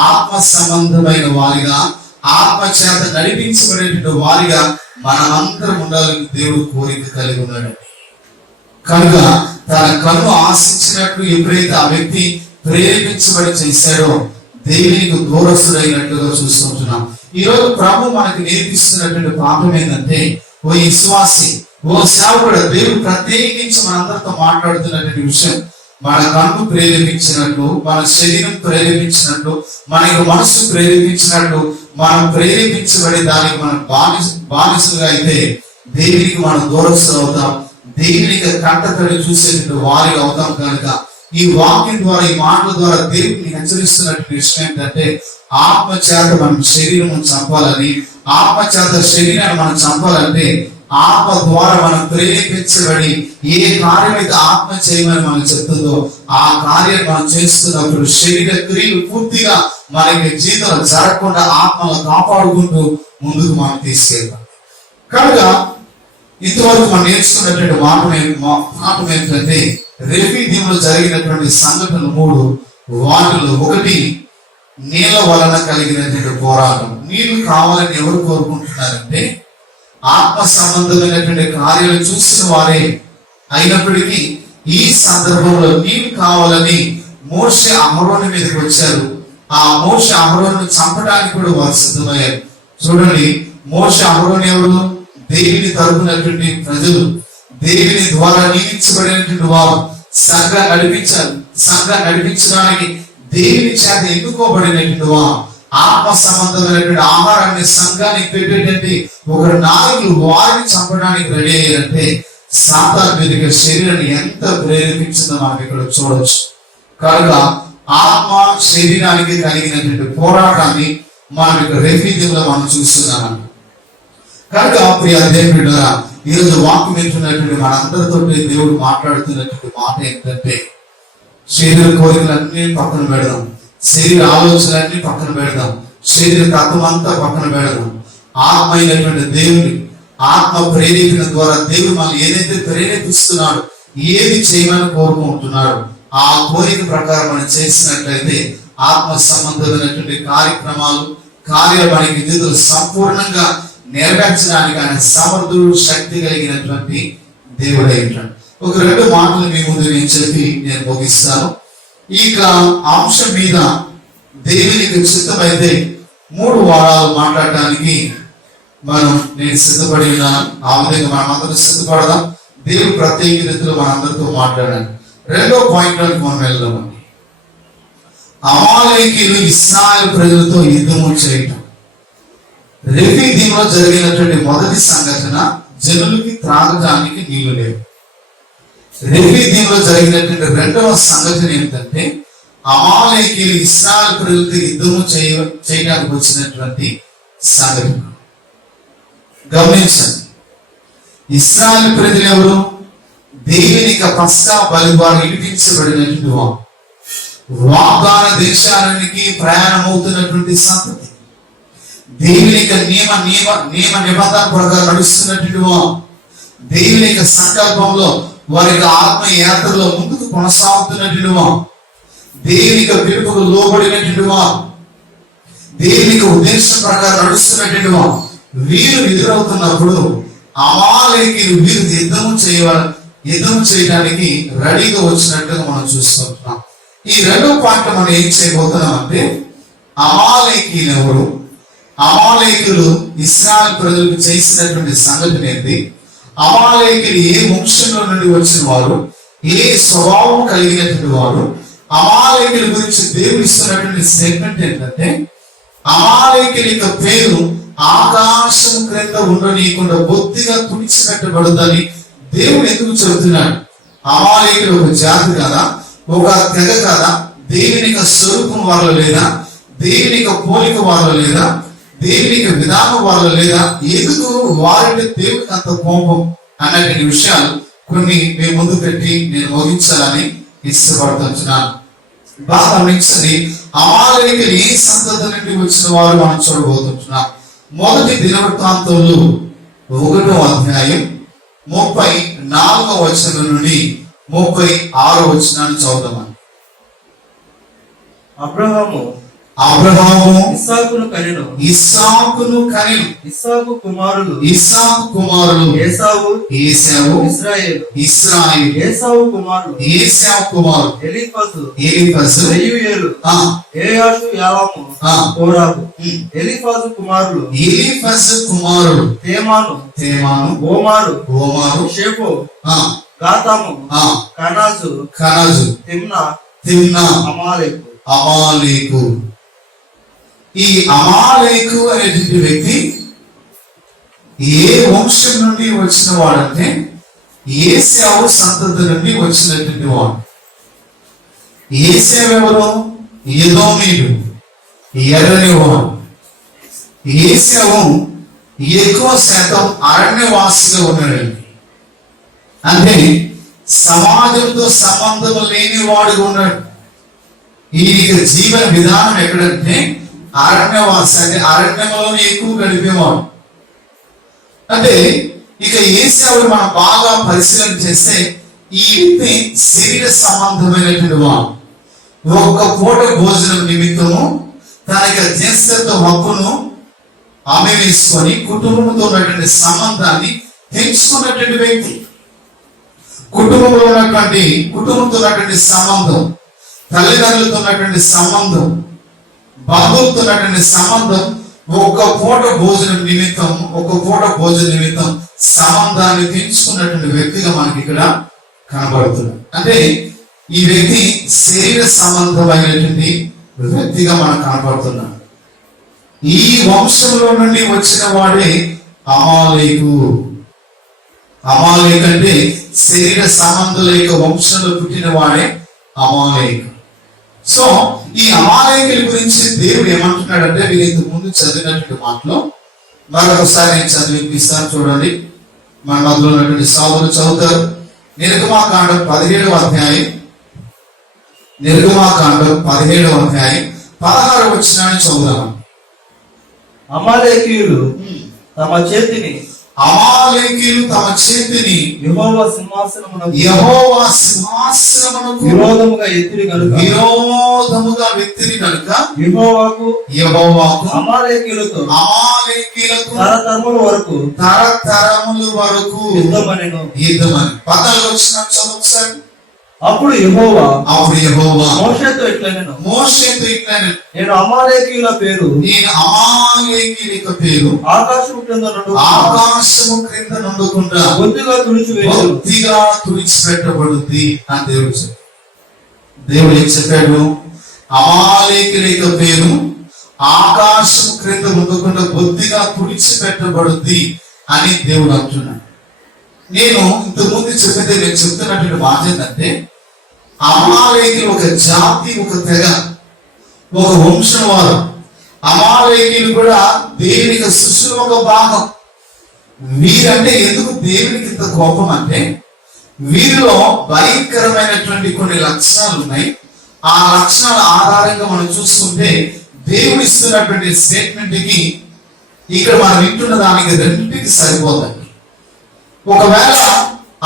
ఆత్మ సంబంధమైన వారిగా, ఆత్మ చేత నడిపించబడేటువంటి వారిగా మనమందరం ఉండాలని దేవుడు కోరిక కలిగి ఉన్నాడు. కనుక తన కన్ను ఆశించినట్లు ఎప్పుడైతే ఆ వ్యక్తి ప్రేరేపించబడి చేశాడో, దేవునికి దూరస్తుడైనట్లుగా చూస్తుంటున్నాం. ఈ రోజు ప్రభు మనకి నేర్పిస్తున్నటువంటి పాఠం ఏంటంటే, ఓ విశ్వాసి, ఓ సేవకుడు, దేవుడు ప్రత్యేకించి మనందరితో మాట్లాడుతున్నటువంటి విషయం, మన కన్ను ప్రేరేపించినట్లు, మన శరీరం ప్రేరేపించినట్లు, మన యొక్క మనసు ప్రేరేపించినట్లు మనం ప్రేరేపించబడి దానికి మనం బానిసలుగా అయితే దేవునికి మనం దూరస్తులు అవుతాం, దేవునికి కంటతడి చూసేటువంటి వారిగా అవుతాం. కనుక ఈ వాక్యం ద్వారా, ఈ మాటల ద్వారా దేవుడిని హెచ్చరిస్తున్నటువంటి విషయం ఏంటంటే, ఆత్మ చేత మనం శరీరం చంపాలని, ఆత్మ చేత శరీరాన్ని మనం చంపాలంటే ఆత్మ ద్వారా మనం ప్రేరేపించబడి ఏ కార్యం అయితే ఆత్మ చేయమని మనం చెప్తుందో ఆ కార్యం మనం చేస్తున్నప్పుడు శరీర క్రియలు పూర్తిగా మనకి జీవితంలో జరగకుండా ఆత్మను కాపాడుకుంటూ ముందుకు మనం తీసుకెళ్తాం. కనుక ఇంతవరకు మనం నేర్చుకున్నటువంటి పాఠం ఏంటంటే, రెఫీదీములో జరిగినటువంటి సంఘటనలు 3. వాటిలో 1 నీళ్ళ వలన కలిగినటువంటి పోరాటం. నీళ్లు కావాలని ఎవరు కోరుకుంటున్నారంటే, ఆత్మ సంబంధమైనటువంటి కార్యాలు చూసిన వారే అయినప్పటికీ ఈ సందర్భంలో నీళ్లు కావాలని మోషే అహరోను మీదకి వచ్చారు. ఆ మోషే అహరోను చంపడానికి కూడా వారు సిద్ధమయ్యారు. చూడండి, మోషే అహరోను ఎవరు? దేవుని తరపునటువంటి ప్రజలు, దేవుని ద్వారా నియమించబడినటువంటి వారు. సంఘాన్ని నడిపించడానికి దేవుని చేత ఎన్నుకోబడినటువంటి వారు. ఆత్మ సంబంధమైనటువంటి ఆహారాన్ని సంఘానికి పెట్టేటువంటి ఒక నాయకులు వారిని చంపడానికి రెడీ అయ్యారంటే సాతాను మీదకి శరీరాన్ని ఎంత ప్రేరేపించిందో మనం ఇక్కడ చూడవచ్చు. కనుక ఆత్మ శరీరానికి కలిగినటువంటి పోరాటాన్ని మనం ఇక్కడ రెఫీదీములో మనం చూస్తున్నాం. కనుక ప్రియ దేవుడా, ఈరోజు వాక్యం వింటున్నటువంటి మనందరితో దేవుడు మాట్లాడుతున్నటువంటి మాట ఏంటంటే, శరీర కోరికలన్నీ పక్కన పెడదాం, శరీర ఆలోచనలన్నీ పక్కన పెడదాం, శరీర తత్వం అంతా పక్కన పెడదాం. ఆత్మ అయినటువంటి దేవుని ఆత్మ ప్రేరేపణ ద్వారా దేవుడు మనం ఏదైతే ప్రేరేపిస్తున్నాడు, ఏది చేయమని కోరుకుంటున్నాడు, ఆ కోరిక ప్రకారం మనం చేసినట్లయితే ఆత్మ సంబంధమైనటువంటి కార్యాలు మనకి జీవితంలో సంపూర్ణంగా నెరవేర్చడానికి ఆయన సమర్థుడు, శక్తి కలిగినటువంటి దేవుడై ఉంటాడు. ఒక 2 మాటలు మీ ముందు నేను చెప్పి నేను ముగిస్తాను. ఈ అంశం మీద దేవునికి సిద్ధమైతే 3 వారాలు మాట్లాడటానికి నేను సిద్ధపడి ఉన్నాను. ఆ విధంగా మనం అందరూ సిద్ధపడదాం. దేవుడు ప్రత్యేక రీతిలో మనందరితో మాట్లాడాలి. 2వ పాయింట్లోకి మనం వెళ్దామండి. అమాలేకీయులు ఇశ్రాయేలు ప్రజలతో యుద్ధము చేయటం. రెఫీదీంలో జరిగినటువంటి మొదటి సంఘటన, జనులకి త్రాగడానికి నీళ్లు లేవు. రెఫీదీంలో జరిగినటువంటి రెండవ సంఘటన ఏంటంటే, అమాలేకీయులు ఇశ్రాయేలు ప్రజలతో యుద్ధము చేయడానికి వచ్చినటువంటి సంఘటన. గమనించండి, ఇశ్రాయేలు ప్రజలు ఎవరు? దేవుని పస్కా బలి వారు విడిపించబడినటువంటి వారు, వాగ్దాన దేశానికి ప్రయాణమవుతున్నటువంటి సంతతి, దేవుని నియమ నిబంధన ప్రకారం నడుస్తున్నటువంటి వారు, దేవుని సంకల్పంలో వారి ఆత్మ యాత్రలో ముందుకు కొనసాగుతున్నటువంటి వారు, దేవుని పిలుపుకు లోబడినటువంటి వారు, దేవుని ఉద్దేశం ప్రకారం నడుస్తున్నటువంటి వారు, వీరు ఎదురవుతున్నప్పుడు అమాలేకీయులు వీరు యుద్ధం చేయడానికి రెడీగా వచ్చినట్టుగా మనం చూసుకుంటున్నాం. ఈ రెండో పాయింట్ మనం ఏం చేయబోతున్నాం అంటే, అమాలేకీయులు ఎవరు, అమాలేకీయులు ఇశ్రాయేలు ప్రజలకు చేసినటువంటి సంగతి ఏంటి, అమాలేకీయులు ఏ వంశంలో నుండి వచ్చిన వారు, ఏ స్వభావం కలిగినటువంటి వారు, అమాలేకీయుల గురించి దేవుడు ఇస్తున్నటువంటి స్టేట్మెంట్ ఏంటంటే, అమాలేకీయుల యొక్క పేరు ఆకాశం క్రింద ఉండనీయకుండా బొత్తిగా తుడిచిపెట్టబడుతుందని దేవుడు ఎందుకు చెబుతున్నాడు? అమాలేకీయులు ఒక జాతి కదా, ఒక తెగ కదా, దేవుని స్వరూపం వాళ్ళ లేదా, దేవుని పోలిక వాళ్ళ లేదా, దేవుని విధానం వాళ్ళ లేదా, ఎందుకు వారి దేవుడికి అంత కోపం అన్నటువంటి విషయాలు కొన్ని మేము ముందు పెట్టి నేను ముగించాలని ఇష్టపడుతున్నాను. బాగా గమనించండి, అమాలేకీయులు ఏ సంతతి నుండి వచ్చిన వారు మనం చూడబోతున్నాం. మొదటి దినవృత్తాంతంలో 1వ అధ్యాయం 34వ వచనం నుండి 36వ వచనాన్ని చదువుదామని. అబ్రహాము ఇస్సాకును కనెను. ఇస్సాకు కుమారులు ఏశావు ఇశ్రాయేలు. ఏశావు కుమారులు ఎలీఫజు రెయూయేలు ఏయాషు యాలాము కోరాగు. ఎలీఫజు కుమారులు తేమాను ఓమారు షేఫో గాతాము కనాజు తిమ్నా అమాలేకు. ఈ అమాలేకు అనేటువంటి వ్యక్తి ఏ వంశం నుండి వచ్చిన వాడంటే, ఏశావు సంతతి నుండి వచ్చినటువంటి వాడు. ఏశావు ఎవరు? ఎదోమీయుడు, ఎర్రని వాడు. ఏశావు ఎక్కువ శాతం అరణ్యవాసిగా ఉన్నాడండి. అంటే సమాజంతో సంబంధం లేని వాడుగా ఉన్నాడు. ఈ జీవన విధానం ఎక్కడంటే అరణ్యవాసి, అంటే అరణ్యంలోనే ఎక్కువ గడిపేవాడు. అంటే ఇక ఏశావు మనం బాగా పరిశీలన చేస్తే ఈ వ్యక్తి శరీర సంబంధమైనటువంటి వాడు. ఒక్క పూట భోజనం నిమిత్తము తన జ్యేష్ఠత్వ హక్కును ఆమె వేసుకొని కుటుంబంతో ఉన్నటువంటి సంబంధాన్ని పెంచుకున్నటువంటి వ్యక్తి. కుటుంబంతో ఉన్నటువంటి సంబంధం, తల్లిదండ్రులతో ఉన్నటువంటి సంబంధం, బంధువులతో ఉన్నటువంటి సంబంధం, ఒక్క పూట భోజనం నిమిత్తం సంబంధాన్ని పెంచుకున్నటువంటి వ్యక్తిగా మనకి ఇక్కడ కనబడుతుంది. అంటే ఈ వ్యక్తి శరీర సంబంధమైనటువంటి వ్యక్తిగా మనకు కనబడుతున్నాడు. ఈ వంశంలో నుండి వచ్చిన వాడే అమాలేకు. అమాలేకు అంటే శరీర సంబంధుల యొక్క వంశంలో పుట్టిన వాడే అమాలేకు. సో ఈ అమాలేకుల గురించి దేవుడు ఏమంటున్నాడంటే, మీరు ఇంతకు ముందు చదివినటువంటి మాటలో మరొకసారి నేను చదివిపిస్తాను. చూడండి, మన మధ్యలో ఉన్నటువంటి సోదరులు చదువుతారు. నిర్గమాకాండం 17వ అధ్యాయం 16వ వచనాన్ని చదువుదాం. అమాలేకీయులు తమ చేతిని యెహోవా సింహాసనమునకు విరోధముగా ఎత్తిరి కనుక యెహోవాకు అమాలేకీయులతో తరతరముల వరకు యుద్ధమనెను. పదాలు వచ్చిన ఒకసారి. అప్పుడు యెహోవా మోషేతో ఇట్లనెను, నేను అమాలేకీయుల పేరు ఆకాశము క్రింద నుండకుండా బొత్తిగా తుడిచిపెట్టబడుద్ది అని దేవుడు చెప్పాడు. దేవుడు ఏం చెప్పాడు? అమాలేకుల యొక్క పేరు ఆకాశం క్రింద ఉండకుండా బొత్తిగా తుడిచిపెట్టబడుద్ది అని దేవుడు అంటున్నాడు. నేను ఇంతకుముందు చెప్పితే నేను చెప్తున్నటువంటి మాట ఏంటంటే, అమాలేకులు ఒక జాతి, ఒక తెగ, ఒక వంశం వారు. అమాలేకులు కూడా దేవునికి సృష్టిలో ఒక భాగం. వీరంటే ఎందుకు దేవునికి ఇంత కోపం అంటే, వీరిలో భయంకరమైనటువంటి కొన్ని లక్షణాలు ఉన్నాయి. ఆ లక్షణాల ఆధారంగా మనం చూసుకుంటే దేవుడు ఇస్తున్నటువంటి స్టేట్మెంట్ కి ఇక్కడ మనం వింటున్న దానికి రెండింటికి సరిపోదండి. ఒకవేళ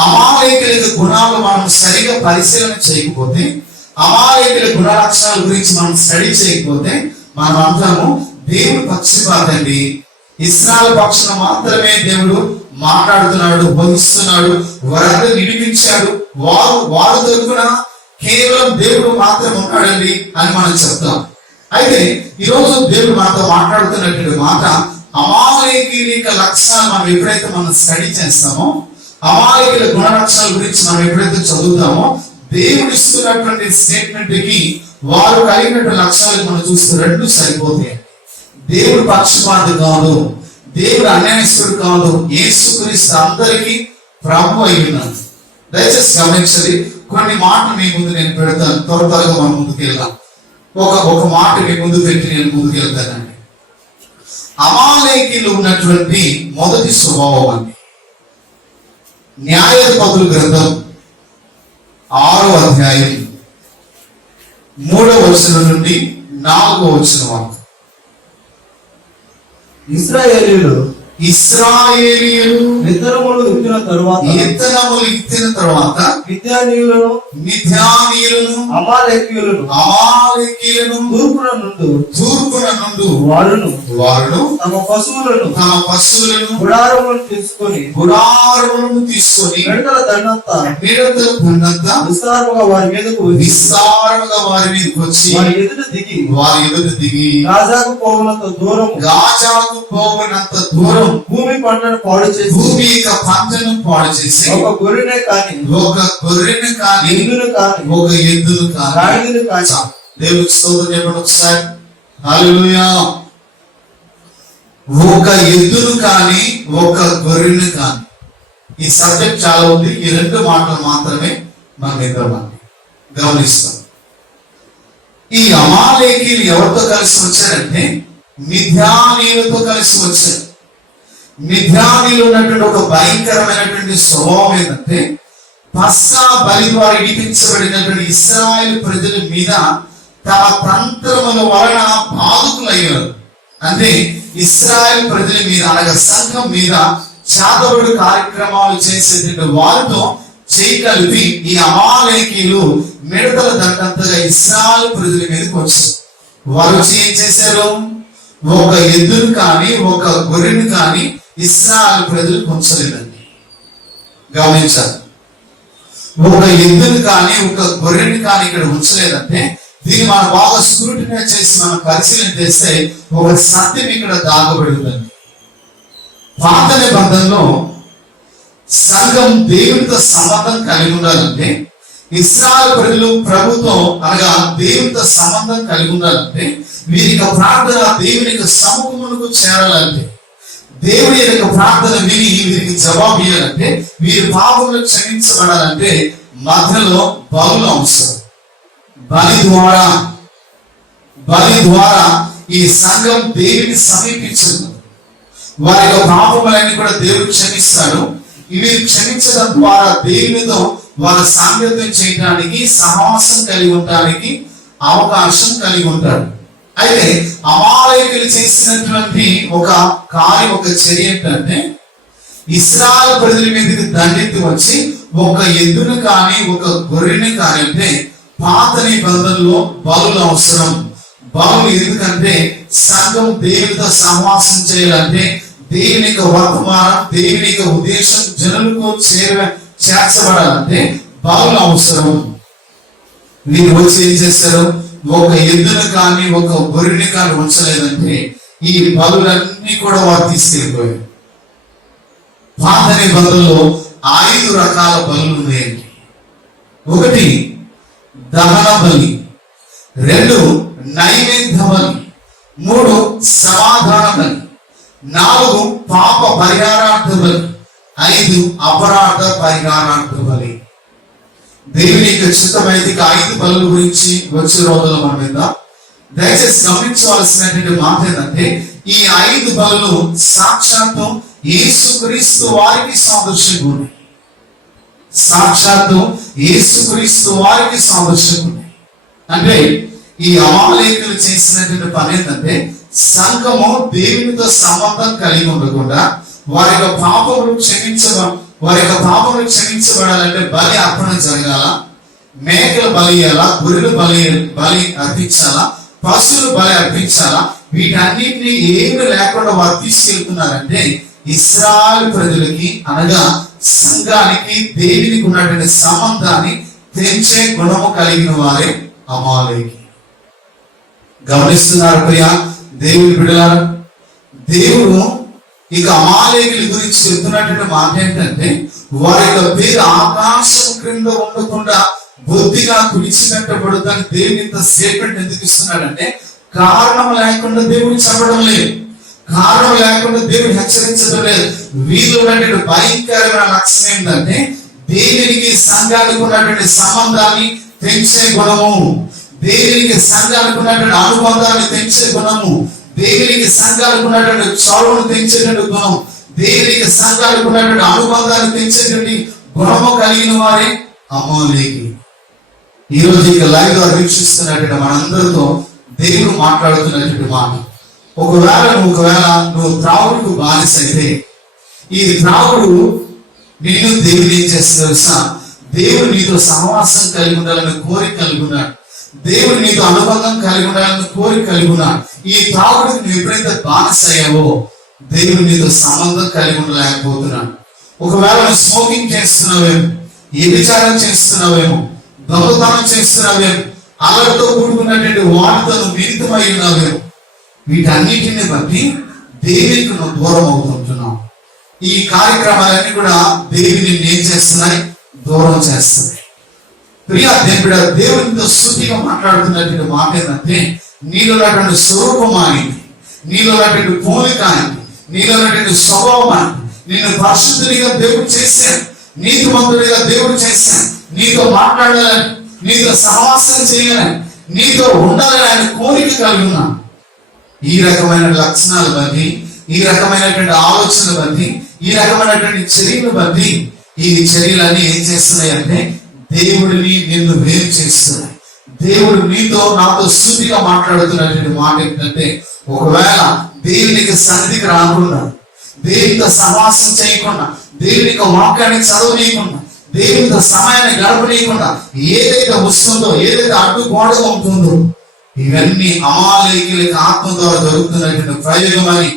అమాలేకుల గుణాలు మనం సరిగా పరిశీలన చేయకపోతే, అమాలేకుల గుణ లక్షణాల గురించి మనం స్టడీ చేయకపోతే, మనం అంటాము దేవుడు పక్షపాతండి, ఇశ్రాయేలు పక్షాన మాత్రమే దేవుడు మాట్లాడుతున్నాడు, బోధిస్తున్నాడు, వారందరూ వినిపించాడు, వారు తరపున కేవలం దేవుడు మాత్రం ఉన్నాడండి అని మనం చెప్తాం. అయితే ఈరోజు దేవుడు మనతో మాట్లాడుతున్నటువంటి మాట, అమాలేకుల లక్షణాలు మనం ఎప్పుడైతే మనం స్టడీ చేస్తామో, అమాలేకుల గుణ లక్షణాల గురించి మనం ఎప్పుడైతే చదువుతామో, దేవుడు ఇస్తున్నటువంటి స్టేట్మెంట్ కి వారు కలిగినటువంటి లక్షణాలు మనం చూస్తే రెండు సరిపోతాయి. దేవుడు పక్షపాతి కాదు, దేవుడు అన్యాయస్తుడు కాదు, యేసుక్రీస్తు అందరికీ ప్రభు అయి ఉన్నాడు. దయచేసి గమనించండి, కొన్ని మాటలు మీ ముందు నేను పెడతాను, త్వరగా మనం ముందుకు వెళ్దాం. ఒక మాట మీ ముందు పెట్టి నేను ముందుకు వెళ్తానండి. అమాలేకులు ఉన్నటువంటి మొదటి స్వభావం అండి, న్యాయాధిపతుల గ్రంథం 6వ అధ్యాయం 3వ వచనం నుండి 4వ వచనం వరకు. ఇశ్రాయేలీయులు విత్తనములు ఇత్తిన తరువాత మిద్యానీయులను అమాలేకీయులను తూర్పున నుండి వారును తమ పశువులను గుడారములను తీసుకొని మిడతల దండంతా విస్తారముగా వారి మీదకు వచ్చి వారి ఎదుట దిగి గాజాకు పోవునంత దూరం భూమి పంటను పాడు చేసి ఒక గొర్రెనే కాని ఎద్దును కాని గాడిదను కాని. దేవుడికి స్తోత్రం చెప్పండి ఒకసారి. హల్లెలూయా. ఒక ఎద్దును కాని ఒక గొర్రెను కాని. ఈ సబ్జెక్ట్ చాలా ఉంది, ఈ రెండు మాటలు మాత్రమే మనం నిద్రమండి గమనిస్తాం. ఈ అమాలేకీలు ఎవరితో కలిసి వచ్చారంటే మిద్యానీయులతో కలిసి వచ్చారు. మిద్యానీయులు ఉన్నటువంటి ఒక భయంకరమైనటువంటి స్వభావం ఏంటంటే, పస్కా బలి ద్వారా ఇడిపించబడినటువంటి ఇశ్రాయేలు ప్రజల మీద తమ తంత్రముల వలన బాధకులయ్యారు. అంటే ఇశ్రాయేలు ప్రజల మీద, అనగా సంఘం మీద చాదవుడు కార్యక్రమాలు చేసేటువంటి వారితో చేయి కలిపి ఈ అమాలేకీలు మిడతల దండంతగా ఇశ్రాయేలు ప్రజల మీదకి వచ్చారు. వారు వచ్చి ఏం చేశారు? ఒక ఎద్దును కానీ ఒక గొర్రెను కానీ ఇశ్రాయేలు ప్రజలు ఉంచలేదండి. గమనించాలి, ఒక ఎద్దును కానీ ఒక గొర్రెని కానీ ఇక్కడ ఉంచలేదంటే, దీన్ని మనం బాగా స్క్రూటినీ చేసి మనం పరిశీలన చేస్తే ఒక సత్యం ఇక్కడ దాగబడి ఉందండి. పాత నిబంధనలో సంఘం దేవునితో సంబంధం కలిగి ఉండాలంటే, ఇశ్రాయేలు ప్రజలు ప్రభుత్వం అనగా దేవునితో సంబంధం కలిగి ఉండాలంటే, వీరి యొక్క ప్రార్థన దేవుని యొక్క సముఖమునకు చేరాలంటే, దేవుని యొక్క ప్రార్థన విని వీరికి జవాబు ఇవ్వాలంటే, వీరి పాపములు క్షమించబడాలంటే మధ్యలో బలులు అవసరం. బలి ద్వారా ఈ సంఘం దేవుని సమీపించింది. వారి యొక్క పాపములన్నీ కూడా దేవుడు క్షమిస్తాడు. ఇవి క్షమించడం ద్వారా దేవునితో వారి సాంగత్యం చేయడానికి, సహవాసం కలిగి ఉండడానికి అవకాశం కలిగి ఉంటాడు. అయితే అమాలేకులు చేసినటువంటి ఒక కార్యం, ఒక చర్య ఏంటంటే, ఇశ్రాయేలు ప్రజల మీదకి దండెత్తి వచ్చి ఒక ఎద్దును కానీ ఒక గొర్రెని కానీ, అంటే పాత నిబంధనలో బలులు అవసరం. బలులు ఎందుకంటే సంఘం దేవునితో సహవాసం చేయాలంటే, దేవుని యొక్క వర్తమానం, దేవుని యొక్క ఉద్దేశం జనులకు చేర్చబడాలంటే బలులు అవసరం. మీరు వచ్చి ఏం చేస్తారు? ఒక ఎద్దును కానీ ఒక గొర్రెని కానీ ఉంచలేదంటే ఈ బలులన్నీ కూడా వారు తీసుకెళ్ళిపోయారు. పాత నిబంధనలో 5 రకాల బలులు ఉన్నాయండి. ఒకటి దహన బలి, 2 నైవేద్య బలి, 3 సమాధాన బలి, 4 పాప పరిహారార్థ బలి, 5 అపరాధ పరిహారార్థ బలి. దేవునికి చిత్తమైతే 5 బలుల గురించి వచ్చే రోజుల్లో మనం విందాం. దయచేసి గమనించవలసినటువంటి మాట ఏంటంటే ఈ 5 బలులు సాక్షాత్తు యేసుక్రీస్తు వారికి సాదృశ్యంగా, సాక్షాత్తు యేసుక్రీస్తు వారికి సాదృశ్యంగా. అంటే ఈ అమాలేకులు చేసినటువంటి పని ఏంటంటే సంఘము దేవునితో సంబంధం కలిగి ఉండకుండా వారి యొక్క పాపములు క్షమించబడాలంటే బలి అర్పణ జరగాల, మేకలు బలి ఇయ్యాలా, గొర్రెలు బలి అర్పించాలా, పశువులు బలి అర్పించాలా. వీటన్నిటిని ఏమి లేకుండా వారు తీసుకెళ్తున్నారంటే ఇశ్రాయేలు ప్రజలకి అనగా సంఘానికి దేవునికి ఉన్నటువంటి సంబంధాన్ని తెంచే గుణము కలిగిన వారే అమాలేకి. గమనిస్తున్నారు ప్రియా దేవుని బిడ్డలారా, దేవుడు ఇక అమాలేకుల గురించి చెప్తున్నటువంటి మాట ఏంటంటే వారి యొక్క పేరు ఆకాశం క్రింద ఉండకుండా బొత్తిగా తుడిచిపెట్టబడుతుందని దేవుని ఇంత స్టేట్మెంట్ ఎందుకు ఇస్తున్నాడంటే కారణం లేకుండా దేవుడు చెప్పడం లేదు, కారణం లేకుండా దేవుడు హెచ్చరించడం లేదు. వీళ్ళు ఉన్నటువంటి భయంకరమైన లక్షణం ఏంటంటే దేవునికి సంఘానికి ఉన్నటువంటి సంబంధాన్ని పెంచే గుణము, దేవునికి సంఘానికి ఉన్నటువంటి అనుబంధాన్ని పెంచే గుణము, దేవునికి సంఘానికి ఉన్నటువంటి చౌరును పెంచేటువంటి గుణం, దేవునికి సంఘానికి ఉన్నటువంటి అనుబంధాన్ని పెంచేటువంటి గుణము కలిగిన వారే అమాలేకి. ఈ రోజు ఇక లైవ్ గా వీక్షిస్తున్నటువంటి మనందరితో దేవుడు మాట్లాడుతున్నటువంటి మాట, ఒకవేళ నువ్వు త్రాగుడుకు బానిస అయితే ఈ త్రాగుడు నిన్ను దేవుడు ఏం చేస్తున్నా తెలుసా? దేవుడు నీతో సహవాసం కలిగి ఉండాలని కోరిక కలిగి ఉన్నాడు, దేవుడు నీతో అనుబంధం కలిగి ఉండాలని కోరిక కలిగి ఉన్నాడు. ఈ త్రాగుడికి నువ్వు ఎప్పుడైతే బానిస అయ్యావో దేవుడు నీతో సంబంధం కలిగి ఉండలేకపోతున్నాడు. ఒకవేళ నువ్వు స్మోకింగ్ చేస్తున్నావేమో, వ్యభిచారం చేస్తున్నావేమో, దొంగతనం చేస్తున్నావేమో, అలర్తో కూడుకున్నటువంటి వాటితో నువ్వు మిళితమై ఉన్నావేమో, వీటన్నిటిని బట్టి దేవునికి నువ్వు దూరం అవుతుంటున్నావు. ఈ కార్యక్రమాలన్నీ కూడా దేవుని ఏం చేస్తున్నాయి? దూరం చేస్తున్నాయి. ప్రియా దేవుడా, దేవునితో సూటిగా మాట్లాడుతున్నటువంటి మాట ఏంటంటే నీలో ఉన్నటువంటి స్వరూపం ఆయనది, నీలో ఉన్నటువంటి పోలిక ఆయనది, నీలో ఉన్నటువంటి స్వభావం ఆయనది. నిన్ను పరిశుద్ధుడిగా దేవుడు చేశాను, నీతిమంతుడిగా దేవుడు చేశాను, నీతో మాట్లాడాలని, నీతో సహవాసం చేయాలని, నీతో ఉండాలని ఆయన కోరిక కలిగి ఉన్నాను. ఈ రకమైన లక్షణాలు బట్టి, ఈ రకమైనటువంటి ఆలోచనలు బట్టి, ఈ రకమైనటువంటి చర్యలు బట్టి ఈ చర్యలన్నీ ఏం చేస్తున్నాయి అంటే దేవుడిని నిన్ను వేరు చేస్తున్నాయి. దేవుడు నీతో నాతో సూటిగా మాట్లాడుతున్నటువంటి మాట ఏంటంటే ఒకవేళ దేవునికి సన్నిధికి రాకుండా, దేవునితో సహవాసం చేయకుండా, దేవునికి వాక్యాన్ని చదవనీయకుండా, దేవునితో సమయాన్ని గడపనీయకుండా ఏదైతే వస్తుందో, ఏదైతే అడ్డుగోడగా ఉంటుందో ఇవన్నీ అమాలేకులకి ఆత్మ ద్వారా జరుగుతున్నటువంటి ప్రయోగం అని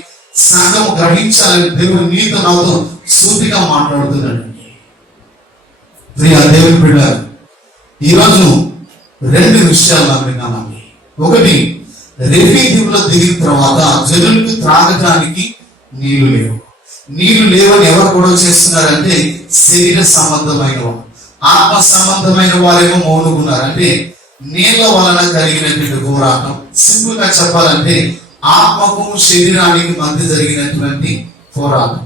సంఘం గ్రహించాలని దేవుడు నీతో నాతో సూటిగా మాట్లాడుతున్నాడు. ప్రియ దేవుని బిడ్డలారా, ఈరోజు 2 విషయాలు మనం విన్నామండి. ఒకటి, రెఫీదీంలో దిగిన తర్వాత జనులకు త్రాగటానికి నీళ్లు లేవని ఎవరు కూడా చేస్తున్నారంటే శరీర సంబంధమైన వారు, ఆత్మ సంబంధమైన వారేమో మౌనుకున్నారు. అంటే నీళ్ల వలన కలిగినటువంటి పోరాటం, సింపుల్ గా చెప్పాలంటే ఆత్మకు శరీరానికి మధ్య జరిగినటువంటి పోరాటం.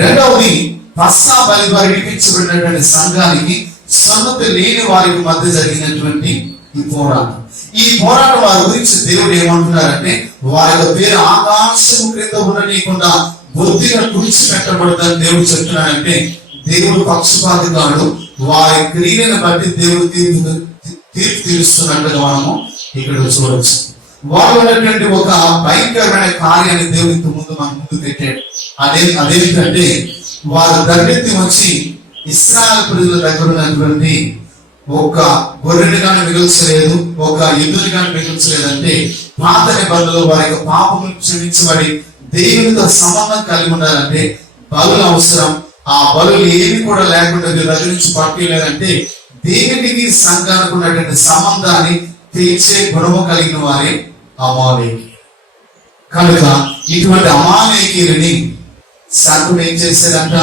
రెండవది, పస్కా బలి విడిపించబడినటువంటి సంఘానికి సన్నతి లేని వారికి మధ్య జరిగినటువంటి ఈ పోరాటం. ఈ పోరాటం వారి గురించి దేవుడు ఏమంటున్నారంటే వారి యొక్క పేరు ఆకాశము క్రింద ఉండనీయకుండా బొత్తిగా తుడిచిపెట్టబడదని దేవుడు చెప్తున్నాడంటే దేవుడు పక్షపాతి కాడు, వారి క్రియలను బట్టి దేవుడు తీర్పు తీరుస్తున్నట్టుగా మనము ఇక్కడ చూడవచ్చు. వారు ఉన్నటువంటి ఒక భయంకరమైన కార్యాన్ని దేవుడికి మన ముందు పెట్టాడు. అదేంటంటే వారు దండెత్తి వచ్చి ఇశ్రాయేలు ప్రజల దగ్గర ఉన్నటువంటి ఒక గొర్రెని కానీ మిగిల్చలేదు, ఒక ఎద్దుని కానీ మిగిల్చలేదంటే పాత నిబంధనలో వారి యొక్క పాపములు క్షమించబడి దేవునితో సంబంధం కలిగి ఉండాలంటే బలులు అవసరం. ఆ బలులు ఏమి కూడా లేకుండా వీళ్ళ దగ్గర నుంచి పట్టలేదంటే దేవునికి సంఘానికి ఉన్నటువంటి సంబంధాన్ని తీర్చే గుణము కలిగిన వారే అమాలేకి. కనుక ఇటువంటి అమాలేకీలని సంఘం ఏం చేశారంట?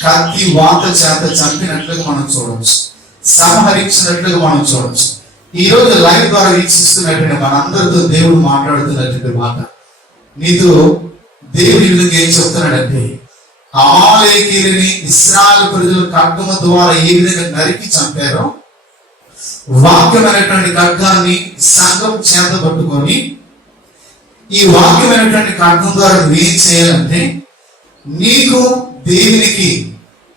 కత్తి వాత చేత చంపినట్లుగా మనం చూడవచ్చు, సంహరించినట్లుగా మనం చూడవచ్చు. ఈ రోజు లైవ్ ద్వారా వీక్షిస్తున్నటువంటి మనందరితో దేవుడు మాట్లాడుతున్నటువంటి మాట. నీతో దేవుడు ఈ విధంగా ఏం చెప్తున్నాడంటే, అమాలేకీయులని ఇశ్రాయేలు ప్రజలు ఖడ్గము ద్వారా ఏ విధంగా నరికి చంపారో, వాక్యమైనటువంటి ఖడ్గాన్ని సంఘం చేత పట్టుకొని ఈ వాక్యమైనటువంటి ఖడ్గం ద్వారా నువ్వేం చేయాలంటే, నీకు దేవునికి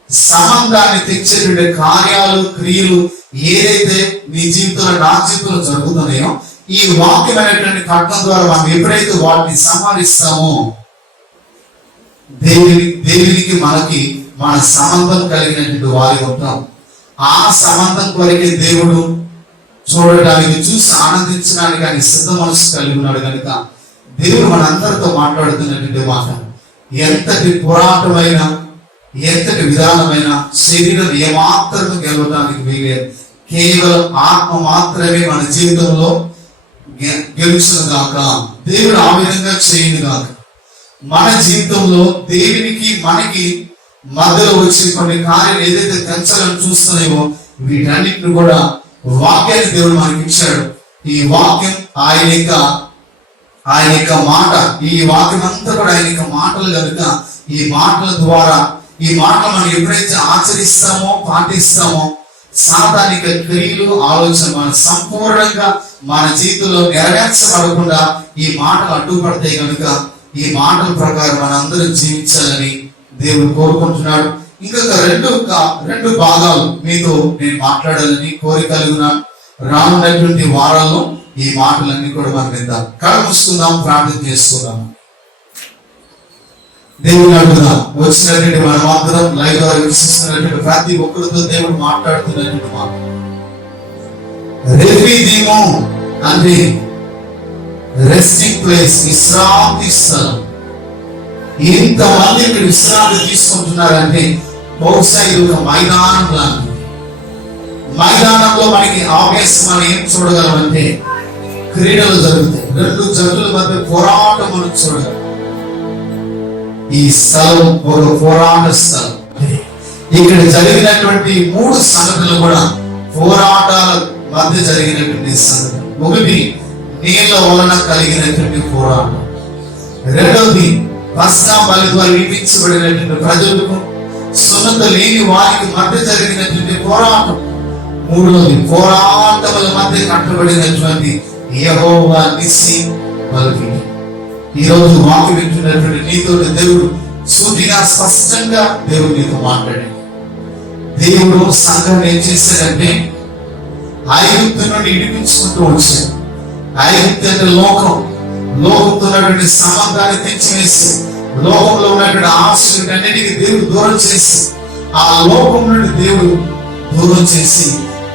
సంబంధాన్ని తెచ్చేటువంటి కార్యాలు, క్రియలు ఏదైతే నీ జీవితంలో, నా జీవితంలో జరుగుతున్నాయో, ఈ వాక్యమైనటువంటి ఖడ్గం ద్వారా మనం ఎప్పుడైతే వాటిని సంహరిస్తామో, దేవునికి మనకి మన సంబంధం కలిగినటువంటి వారి ఉంటాం. ఆ సంబంధం కొరకే దేవుడు చూడడానికి, చూసి ఆనందించడానికి ఆయన సిద్ధ మనసు కలిగి ఉన్నాడు కనుక దేవుడు మనందరితో మాట్లాడుతున్నటువంటి మాట. ఎంతటి పోరాటమైన, ఎంతటి విధానమైన శరీరం ఏమాత్రం గెలవడానికి వీలేదు. కేవలం ఆత్మ మాత్రమే మన జీవితంలో గెలుచును గాక. దేవుడు ఆ విధంగా చేయను గాక. మన జీవితంలో దేవునికి మనకి మధ్యలో వచ్చి కొన్ని కార్యాలు ఏదైతే తెంచాలని చూస్తున్నాయో, వీటన్నిటిని కూడా వాక్యాన్ని దేవుడు మనకి ఇచ్చాడు. ఈ వాక్యం ఆయన యొక్క మాట, ఈ వాక్యం అంతా కూడా ఆయన యొక్క మాటలు కనుక, ఈ మాటల ద్వారా, ఈ మాటలు మనం ఎప్పుడైతే ఆచరిస్తామో, పాటిస్తామో, సాతానిక క్రియలు, ఆలోచన మనం సంపూర్ణంగా మన జీవితంలో నెరవేర్చబడకుండా ఈ మాటలు అడ్డుపడతాయి కనుక, ఈ మాటల ప్రకారం మనందరం జీవించాలని దేవుడు కోరుకుంటున్నాడు. ఇంకొక రెండు భాగాలు మీతో నేను మాట్లాడాలని కోరిక కలిగినాను. రానున్నటువంటి వారాల్లో ఈ మాటలన్నీ కూడా మనం విందాం. కళ్ళు మూసుకుందాం, ప్రార్థన చేసుకుందాం. దేవుని అడుగుదాం. వచ్చినటువంటి మనం అందరం లైవ్ ద్వారా వీక్షిస్తున్నటువంటి ప్రతి ఒక్కరితో దేవుడు మాట్లాడుతున్నటువంటి మాట. రెఫీదీము అంటే రెస్టింగ్ ప్లేస్, విశ్రాంతి స్థలం. ఇంతమంది ఇక్కడ విశ్రాంతి తీసుకుంటున్నారంటే బహుశా ఇది ఒక మైదానం లాంటిది. మైదానంలో మనకి ఆబ్వియస్ మనం ఏం చూడగలమంటే క్రీడలు జరుగుతాయి. రెండు జట్టుల మధ్య పోరాటం మనం చూడగలం. ఈ స్థలం ఒక పోరాట స్థలం. ఇక్కడ జరిగినటువంటి 3 సంఘటనలు కూడా పోరాటాల మధ్య జరిగినటువంటి సంఘటన. ఒకటి నీళ్ల వలన కలిగినటువంటి పోరాటం. రెండవది పస్కా బలి ద్వారా విడిపించబడినటువంటి ప్రజలకు, సున్నత లేని వారికి మధ్య జరిగినటువంటి పోరాటం. మూడవది పోరాటముల మధ్య కట్టబడినటువంటి యెహోవా నిస్సి బలిపీఠం. ఈ రోజు వాక్యం వింటున్నటువంటి నీతో దేవుడు సూటిగా, స్పష్టంగా దేవుడు నీతో మాట్లాడాడు. దేవుడు సంఘం ఏం చేశాడంటే ఐగుప్తు నుండి విడిపించుకుంటూ వచ్చాడు. ఐగుప్తు అంటే లోకంతో ఉన్నటువంటి సంబంధాన్ని తెచ్చివేసి, లోకంలో ఉన్నటువంటి ఆశలన్నిటికీ దేవుడు దూరం చేసి, ఆ లోకం నుండి దేవుడు దూరం చేసి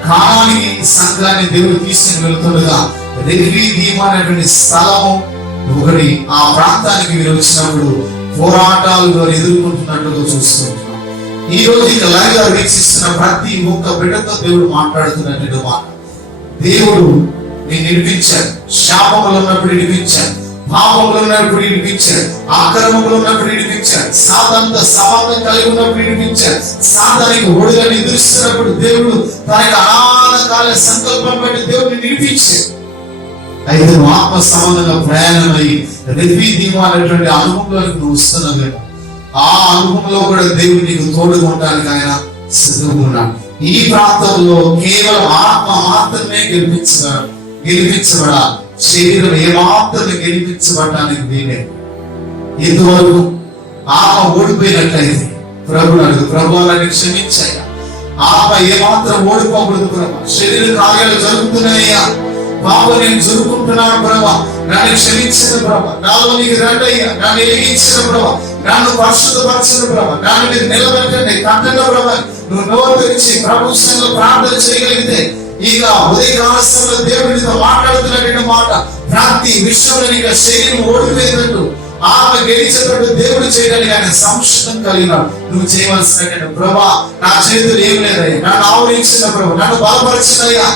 కానానికి సంఘాన్ని దేవుడు తీసుకుని వెళ్తుండగా రెఫీదీము అనేటువంటి స్థలము ఒకటి, ఆ ప్రాంతానికి మీరు వచ్చినప్పుడు పోరాటాలు ఎదుర్కొంటున్నట్టుగా చూసుకుంటున్నాం. ఈ రోజు ఇక లైవ్ గా వీక్షిస్తున్న ప్రతి ఒక్క బిడ్డతో దేవుడు మాట్లాడుతున్నటువంటి మాట. దేవుడు నేను విడిపించాడు. శాపములు ఉన్నప్పుడు విడిపించాడు, పాపములు ఉన్నప్పుడు విడిపించాడు, అక్రమములు ఉన్నప్పుడు విడిపించాడు, సాతానుతో సంబంధం కలిగి ఉన్నప్పుడు విడిపించాడు, సాతానికి ఒడులను ఎదురుస్తున్నప్పుడు దేవుడు తనకి అనాథకాల సంకల్పం బట్టి దేవుడిని విడిపించాడు. అయితే ఆత్మ సంబంధంగా ప్రయాణమై రెఫీదీము అనేటువంటి అనుభవంలోకి నువ్వు వస్తున్నావు. ఆ అనుభవంలో కూడా దేవుడు నీకు తోడుగా ఉండడానికి ఆయన సిద్ధంగా ఉన్నాడు. ఈ ప్రాంతంలో కేవలం ఆత్మ మాత్రమే గెలిపించబడా, శరీరం ఏమాత్రం గెలిపించబడటానికి వీలే. ఇంతవరకు ఆత్మ ఓడిపోయినట్లయితే ప్రభుని అడుగు, ప్రభు నన్ను క్షమించాయా, ఆత్మ ఏమాత్రం ఓడిపోకూడదు ప్రభు. శరీర కార్యాలు జరుగుతున్నాయ్యా, పాపం నేను జరుపుకుంటున్నాను ప్రభా, నన్ను క్షమించిన ప్రభా, నాలో నీకు రండయ్యా, నన్ను వెలిగించిన ప్రభా, నన్ను పరిశుద్ధపరచిన ప్రభా, నన్ను నీకు నిలబెట్టండి కంటన ప్రభా. నువ్వు నోరు తెరిచి ప్రభు సన్నిధిలో ప్రార్థన చేయగలిగితే ఇక ఉదయకాల సమయంలో దేవుడితో మాట్లాడుతున్నటువంటి మాట, ప్రతి విషయంలో నీకు శరీరం ఓడిపోయేటట్టు, ఆత్మ గెలిచేటట్టు దేవుడు చేయడానికి ఆయన సంశయం కలిగినాడు. నువ్వు చేయవలసినటువంటి ప్రభా, నా చేతులు ఏం లేదయ్యా, నన్ను ఆవరించిన ప్రభు, నన్ను బలపరిచినయ్యా,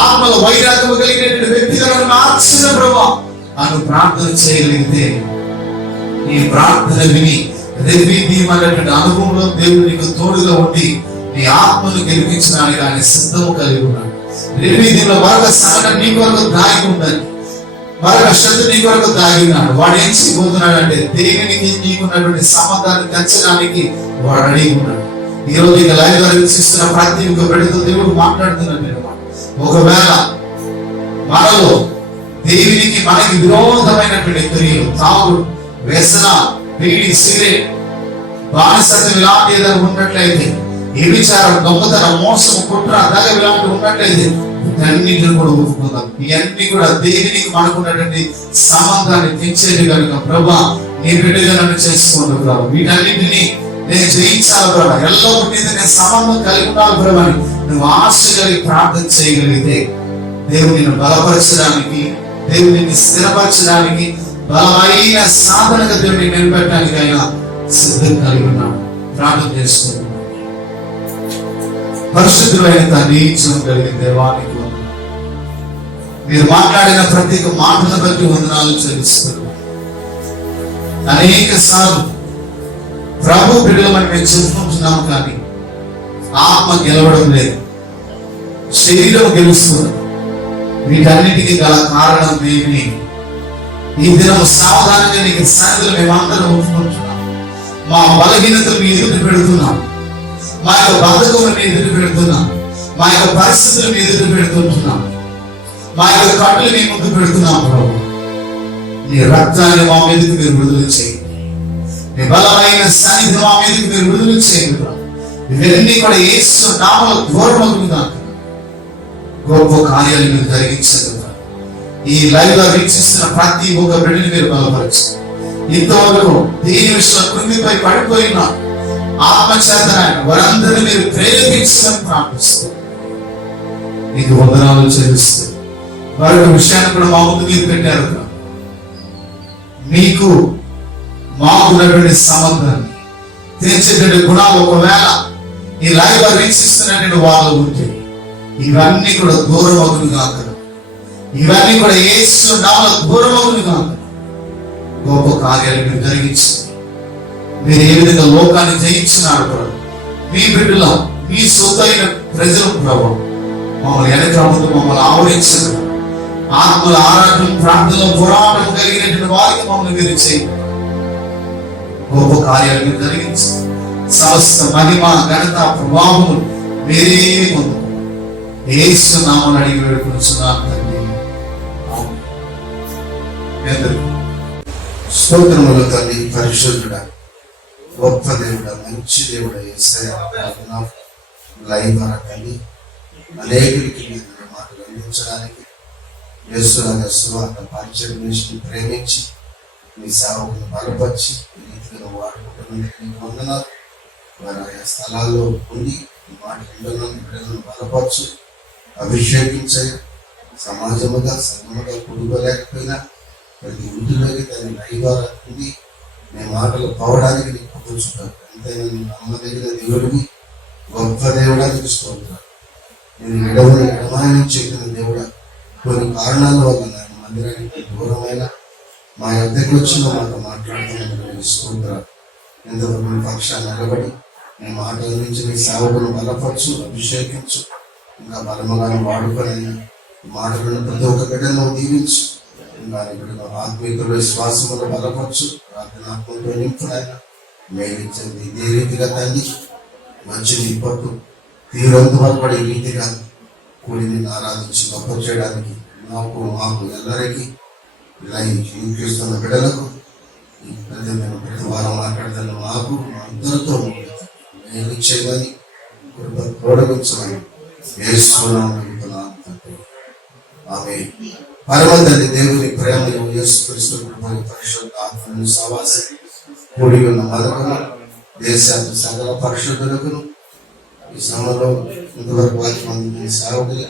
ఆత్మలో వైరాగ్యం కలిగినటువంటి వ్యక్తిగా నన్ను మార్చిన ప్రభా అని ప్రార్థన చేయగలిగితే, ఈ ప్రార్థన విని రెఫీదీము అనేటువంటి అనుభవంలో దేవుడు నీకు తోడుగా ఉండి నీ ఆత్మను గెలిపించడానికి ఆయన సిద్ధము కలిగి ఉన్నాడు. రేపు దీనిలో మరొక సంఘటన నీ కొరకు దాగి ఉందని, మరొక శత్రు నీ కొరకు దాగి ఉన్నాడు. వాడు ఏం చేయబోతున్నాడు అంటే దేవునికి నీకున్నటువంటి సంబంధాన్ని తెచ్చడానికి వాడు అడిగి ఉన్నాడు. ఈ రోజు ఇక లైవ్ ద్వారా వీక్షిస్తున్న ప్రతి ఒక్క బిడ్డతో దేవుడు మాట్లాడుతున్నాడు. ఒకవేళ మనలో దేవునికి మనకి విరోధమైనటువంటి క్రియలు, తాగుడు, వ్యసన, బీడి, సిగరెట్, బానిసత్వం ఇలాంటి ఏదైనా ఉన్నట్లయితే, ఏ విచారం, దొంగతనం, మోసం, కుట్ర, దగ ఇలాంటివి ఉన్నట్లయితే వీటన్నిటిని కూడా ఒప్పుకుందాం. ఇవన్నీ కూడా దేవునికి మనకున్నటువంటి సంబంధాన్ని తెచ్చేది కనుక ప్రభా నీ బిడ్డగా నన్ను చేసుకోండి ప్రభా. వీటన్నిటిని నేను జయించాలి ప్రభా. ఎల్లో మీద నేను సంబంధం కలిగి ఉండాలి ప్రభా అని నువ్వు ఆశ కలిగి ప్రార్థన చేయగలిగితే దేవుడు నిన్ను బలపరచడానికి, దేవుడు నిన్ను స్థిరపరచడానికి, బలమైన సాధనగా దేవుడిని నిలబెట్టడానికి ఆయన సిద్ధం కలిగి ఉన్నాడు. ప్రార్థన చేసుకుంటున్నాడు. పరిశుద్ధులైన తండ్రి, జీవం కలిగిన దేవానికి వందనాలు. మీరు మాట్లాడిన ప్రతి ఒక్క మాటను బట్టి వందనాలు చెల్లిస్తున్నాను. అనేక సార్లు ప్రభు బిడ్డలమని మేము చెప్పుకుంటున్నాం, కానీ ఆత్మ గెలవడం లేదు, శరీరం గెలుస్తుంది. వీటన్నిటికీ గల కారణం ఏమి? ఈ దినం సావధానంగా నీకు సంగతులు మేమందరం ఒప్పుకుంటున్నాం. మా బలహీనతలు మీ ఎదురు పెడుతున్నాం, మా యొక్క బాధకములు మీ ఎదురు పెడుతున్నాం, మా యొక్క పరిస్థితులు మీ ఎదురు పెడుతుంటున్నాం, మా యొక్క కట్టులు మీ ముందు పెడుతున్నాం. ప్రభు నీ రక్తాన్ని మా మీదకి మీరు విడుదల చేయండి. నీ బలమైన సన్నిధి మా మీదకి మీరు విడుదల చేయండి ప్రభు. ఇవన్నీ కూడా యేసు నామములో దూరమవుతుందా గొప్ప కార్యాలు మీరు జరిగించండి. ఈ లైవ్ లో వీక్షిస్తున్న ప్రతి ఒక్క బిడ్డని మీరు బలపరచండి. ఇంతవరకు దేని విషయంలో కృంగిపై పడిపోయిన ఆత్మచేతన వారందరినీ మీరు ప్రేరేపించమని ప్రార్థిస్తూ నీకు వందనాలు చెల్లిస్తూ మరొక విషయాన్ని కూడా మా ముందు మీరు పెట్టారు. మీకు మాకున్నటువంటి సంబంధాన్ని తెచ్చేటువంటి గుణాలు ఒకవేళ ఈ లైవ్ వీక్షిస్తున్నటువంటి వాళ్ళు ఉంటే ఇవన్నీ కూడా దూరం అవుతుంది కాక, ఇవన్నీ కూడా యేసు నామములో దూరం అవుతుంది కాక. గొప్ప కార్యాలు మీరు జరిగించి మీరు ఏ విధంగా లోకాన్ని జయించినారు ప్రభు. మీ బిడ్డలో మీ సొంతైన ప్రజలు ప్రభు మమ్మల్ని వెనక ముందు మమ్మల్ని ఆవరించారు. ఆత్మల ఆరాటం, ప్రార్థనలో పోరాటం కలిగినటువంటి వారికి మమ్మల్ని మీరు చేయండి. గొప్ప కార్యాలు మీరు జరిగించి సమస్త మహిమ, ఘనత, ప్రభావము మీరే పొందు యేసు నామములో అడిగి వేడుకొనుచున్నాను తండ్రి. స్తోత్రములు తండ్రి. పరిశుద్ధుడా, గొప్ప దేవుడా, మంచి దేవుడా, యేసయ్యా లైవ్ ద్వారా తండ్రి అనేకులకి మాటలు అందించడానికి యేసురాజ సువార్త పరిచయం చేసి ప్రేమించి మీ సేవకుని బలపరిచి ఈ రీతిగా వాడుకుంటున్నందుకు వందనాలు. వారు ఆయా స్థలాల్లో ఉండి ఈ మాట బిడ్డలను బలపరచు, అభిషేకించే సమాజముగా సంఘముగా కూడుకోలేకపోయినా ప్రతి ఇంటిలోకి దాన్ని లైవ్ ద్వారా ఉండి మీ మాటలు పోవడానికి నీకు కూర్చుంటారు. అంతేనా నువ్వు నమ్మదగిన దేవుడివి, గొప్ప దేవుడా తెలుసుకుంటున్నాను. నేను ఎడమాయని చెప్పిన దేవుడా, కొన్ని కారణాల వల్ల నాకు మందిరానికి దూరమైన మా యొద్దకు వచ్చిన మాతో మాట్లాడుతున్నాను తెలుసుకుంటున్నాను. ఇంతవరకు మీ పక్షాన్ని నిలబడి మీ మాటల నుంచి నీ సేవకులను బలపరచు, అభిషేకించు, ఇంకా బలముగాను వాడుకొని మాటలను ప్రతి ఒక్క బిడ్డను దీవించు. ఇంకా బిడ్డను ఆత్మీయతలో విశ్వాసములు బలపరచు, ప్రార్థనాత్మతో నింపునైనా మేలించండి. ఇదే రీతిగా తండ్రి మంచి నీ పట్టు తీవ్రంత బలపడే రీతిగా కూడి నిన్ను ఆరాధించి గొప్ప చేయడానికి మాకు ಎಲ್ಲರಿకీ ఇలా ఇంకిస్తున్న బిడ్డలకు ప్రతి వారం మాట్లాడుతున్న మాకు అందరితో మేలిచ్చేదని ప్రోడమించమని ఆమె పరమ తండ్రి దేవుని ప్రేమ యేసుక్రీస్తు పరిశుద్ధ ఆత్మను సహవాసం కూడి ఉన్న మరొకను దేశాన్ని సకల పరిశుద్ధులకు ఈ సమయంలో ఇంతవరకు వారికి మంది సేవకులు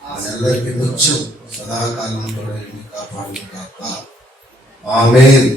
అందరికీ నిత్యం సదాకాలం కూడా కాపాడు. ఆమేన్.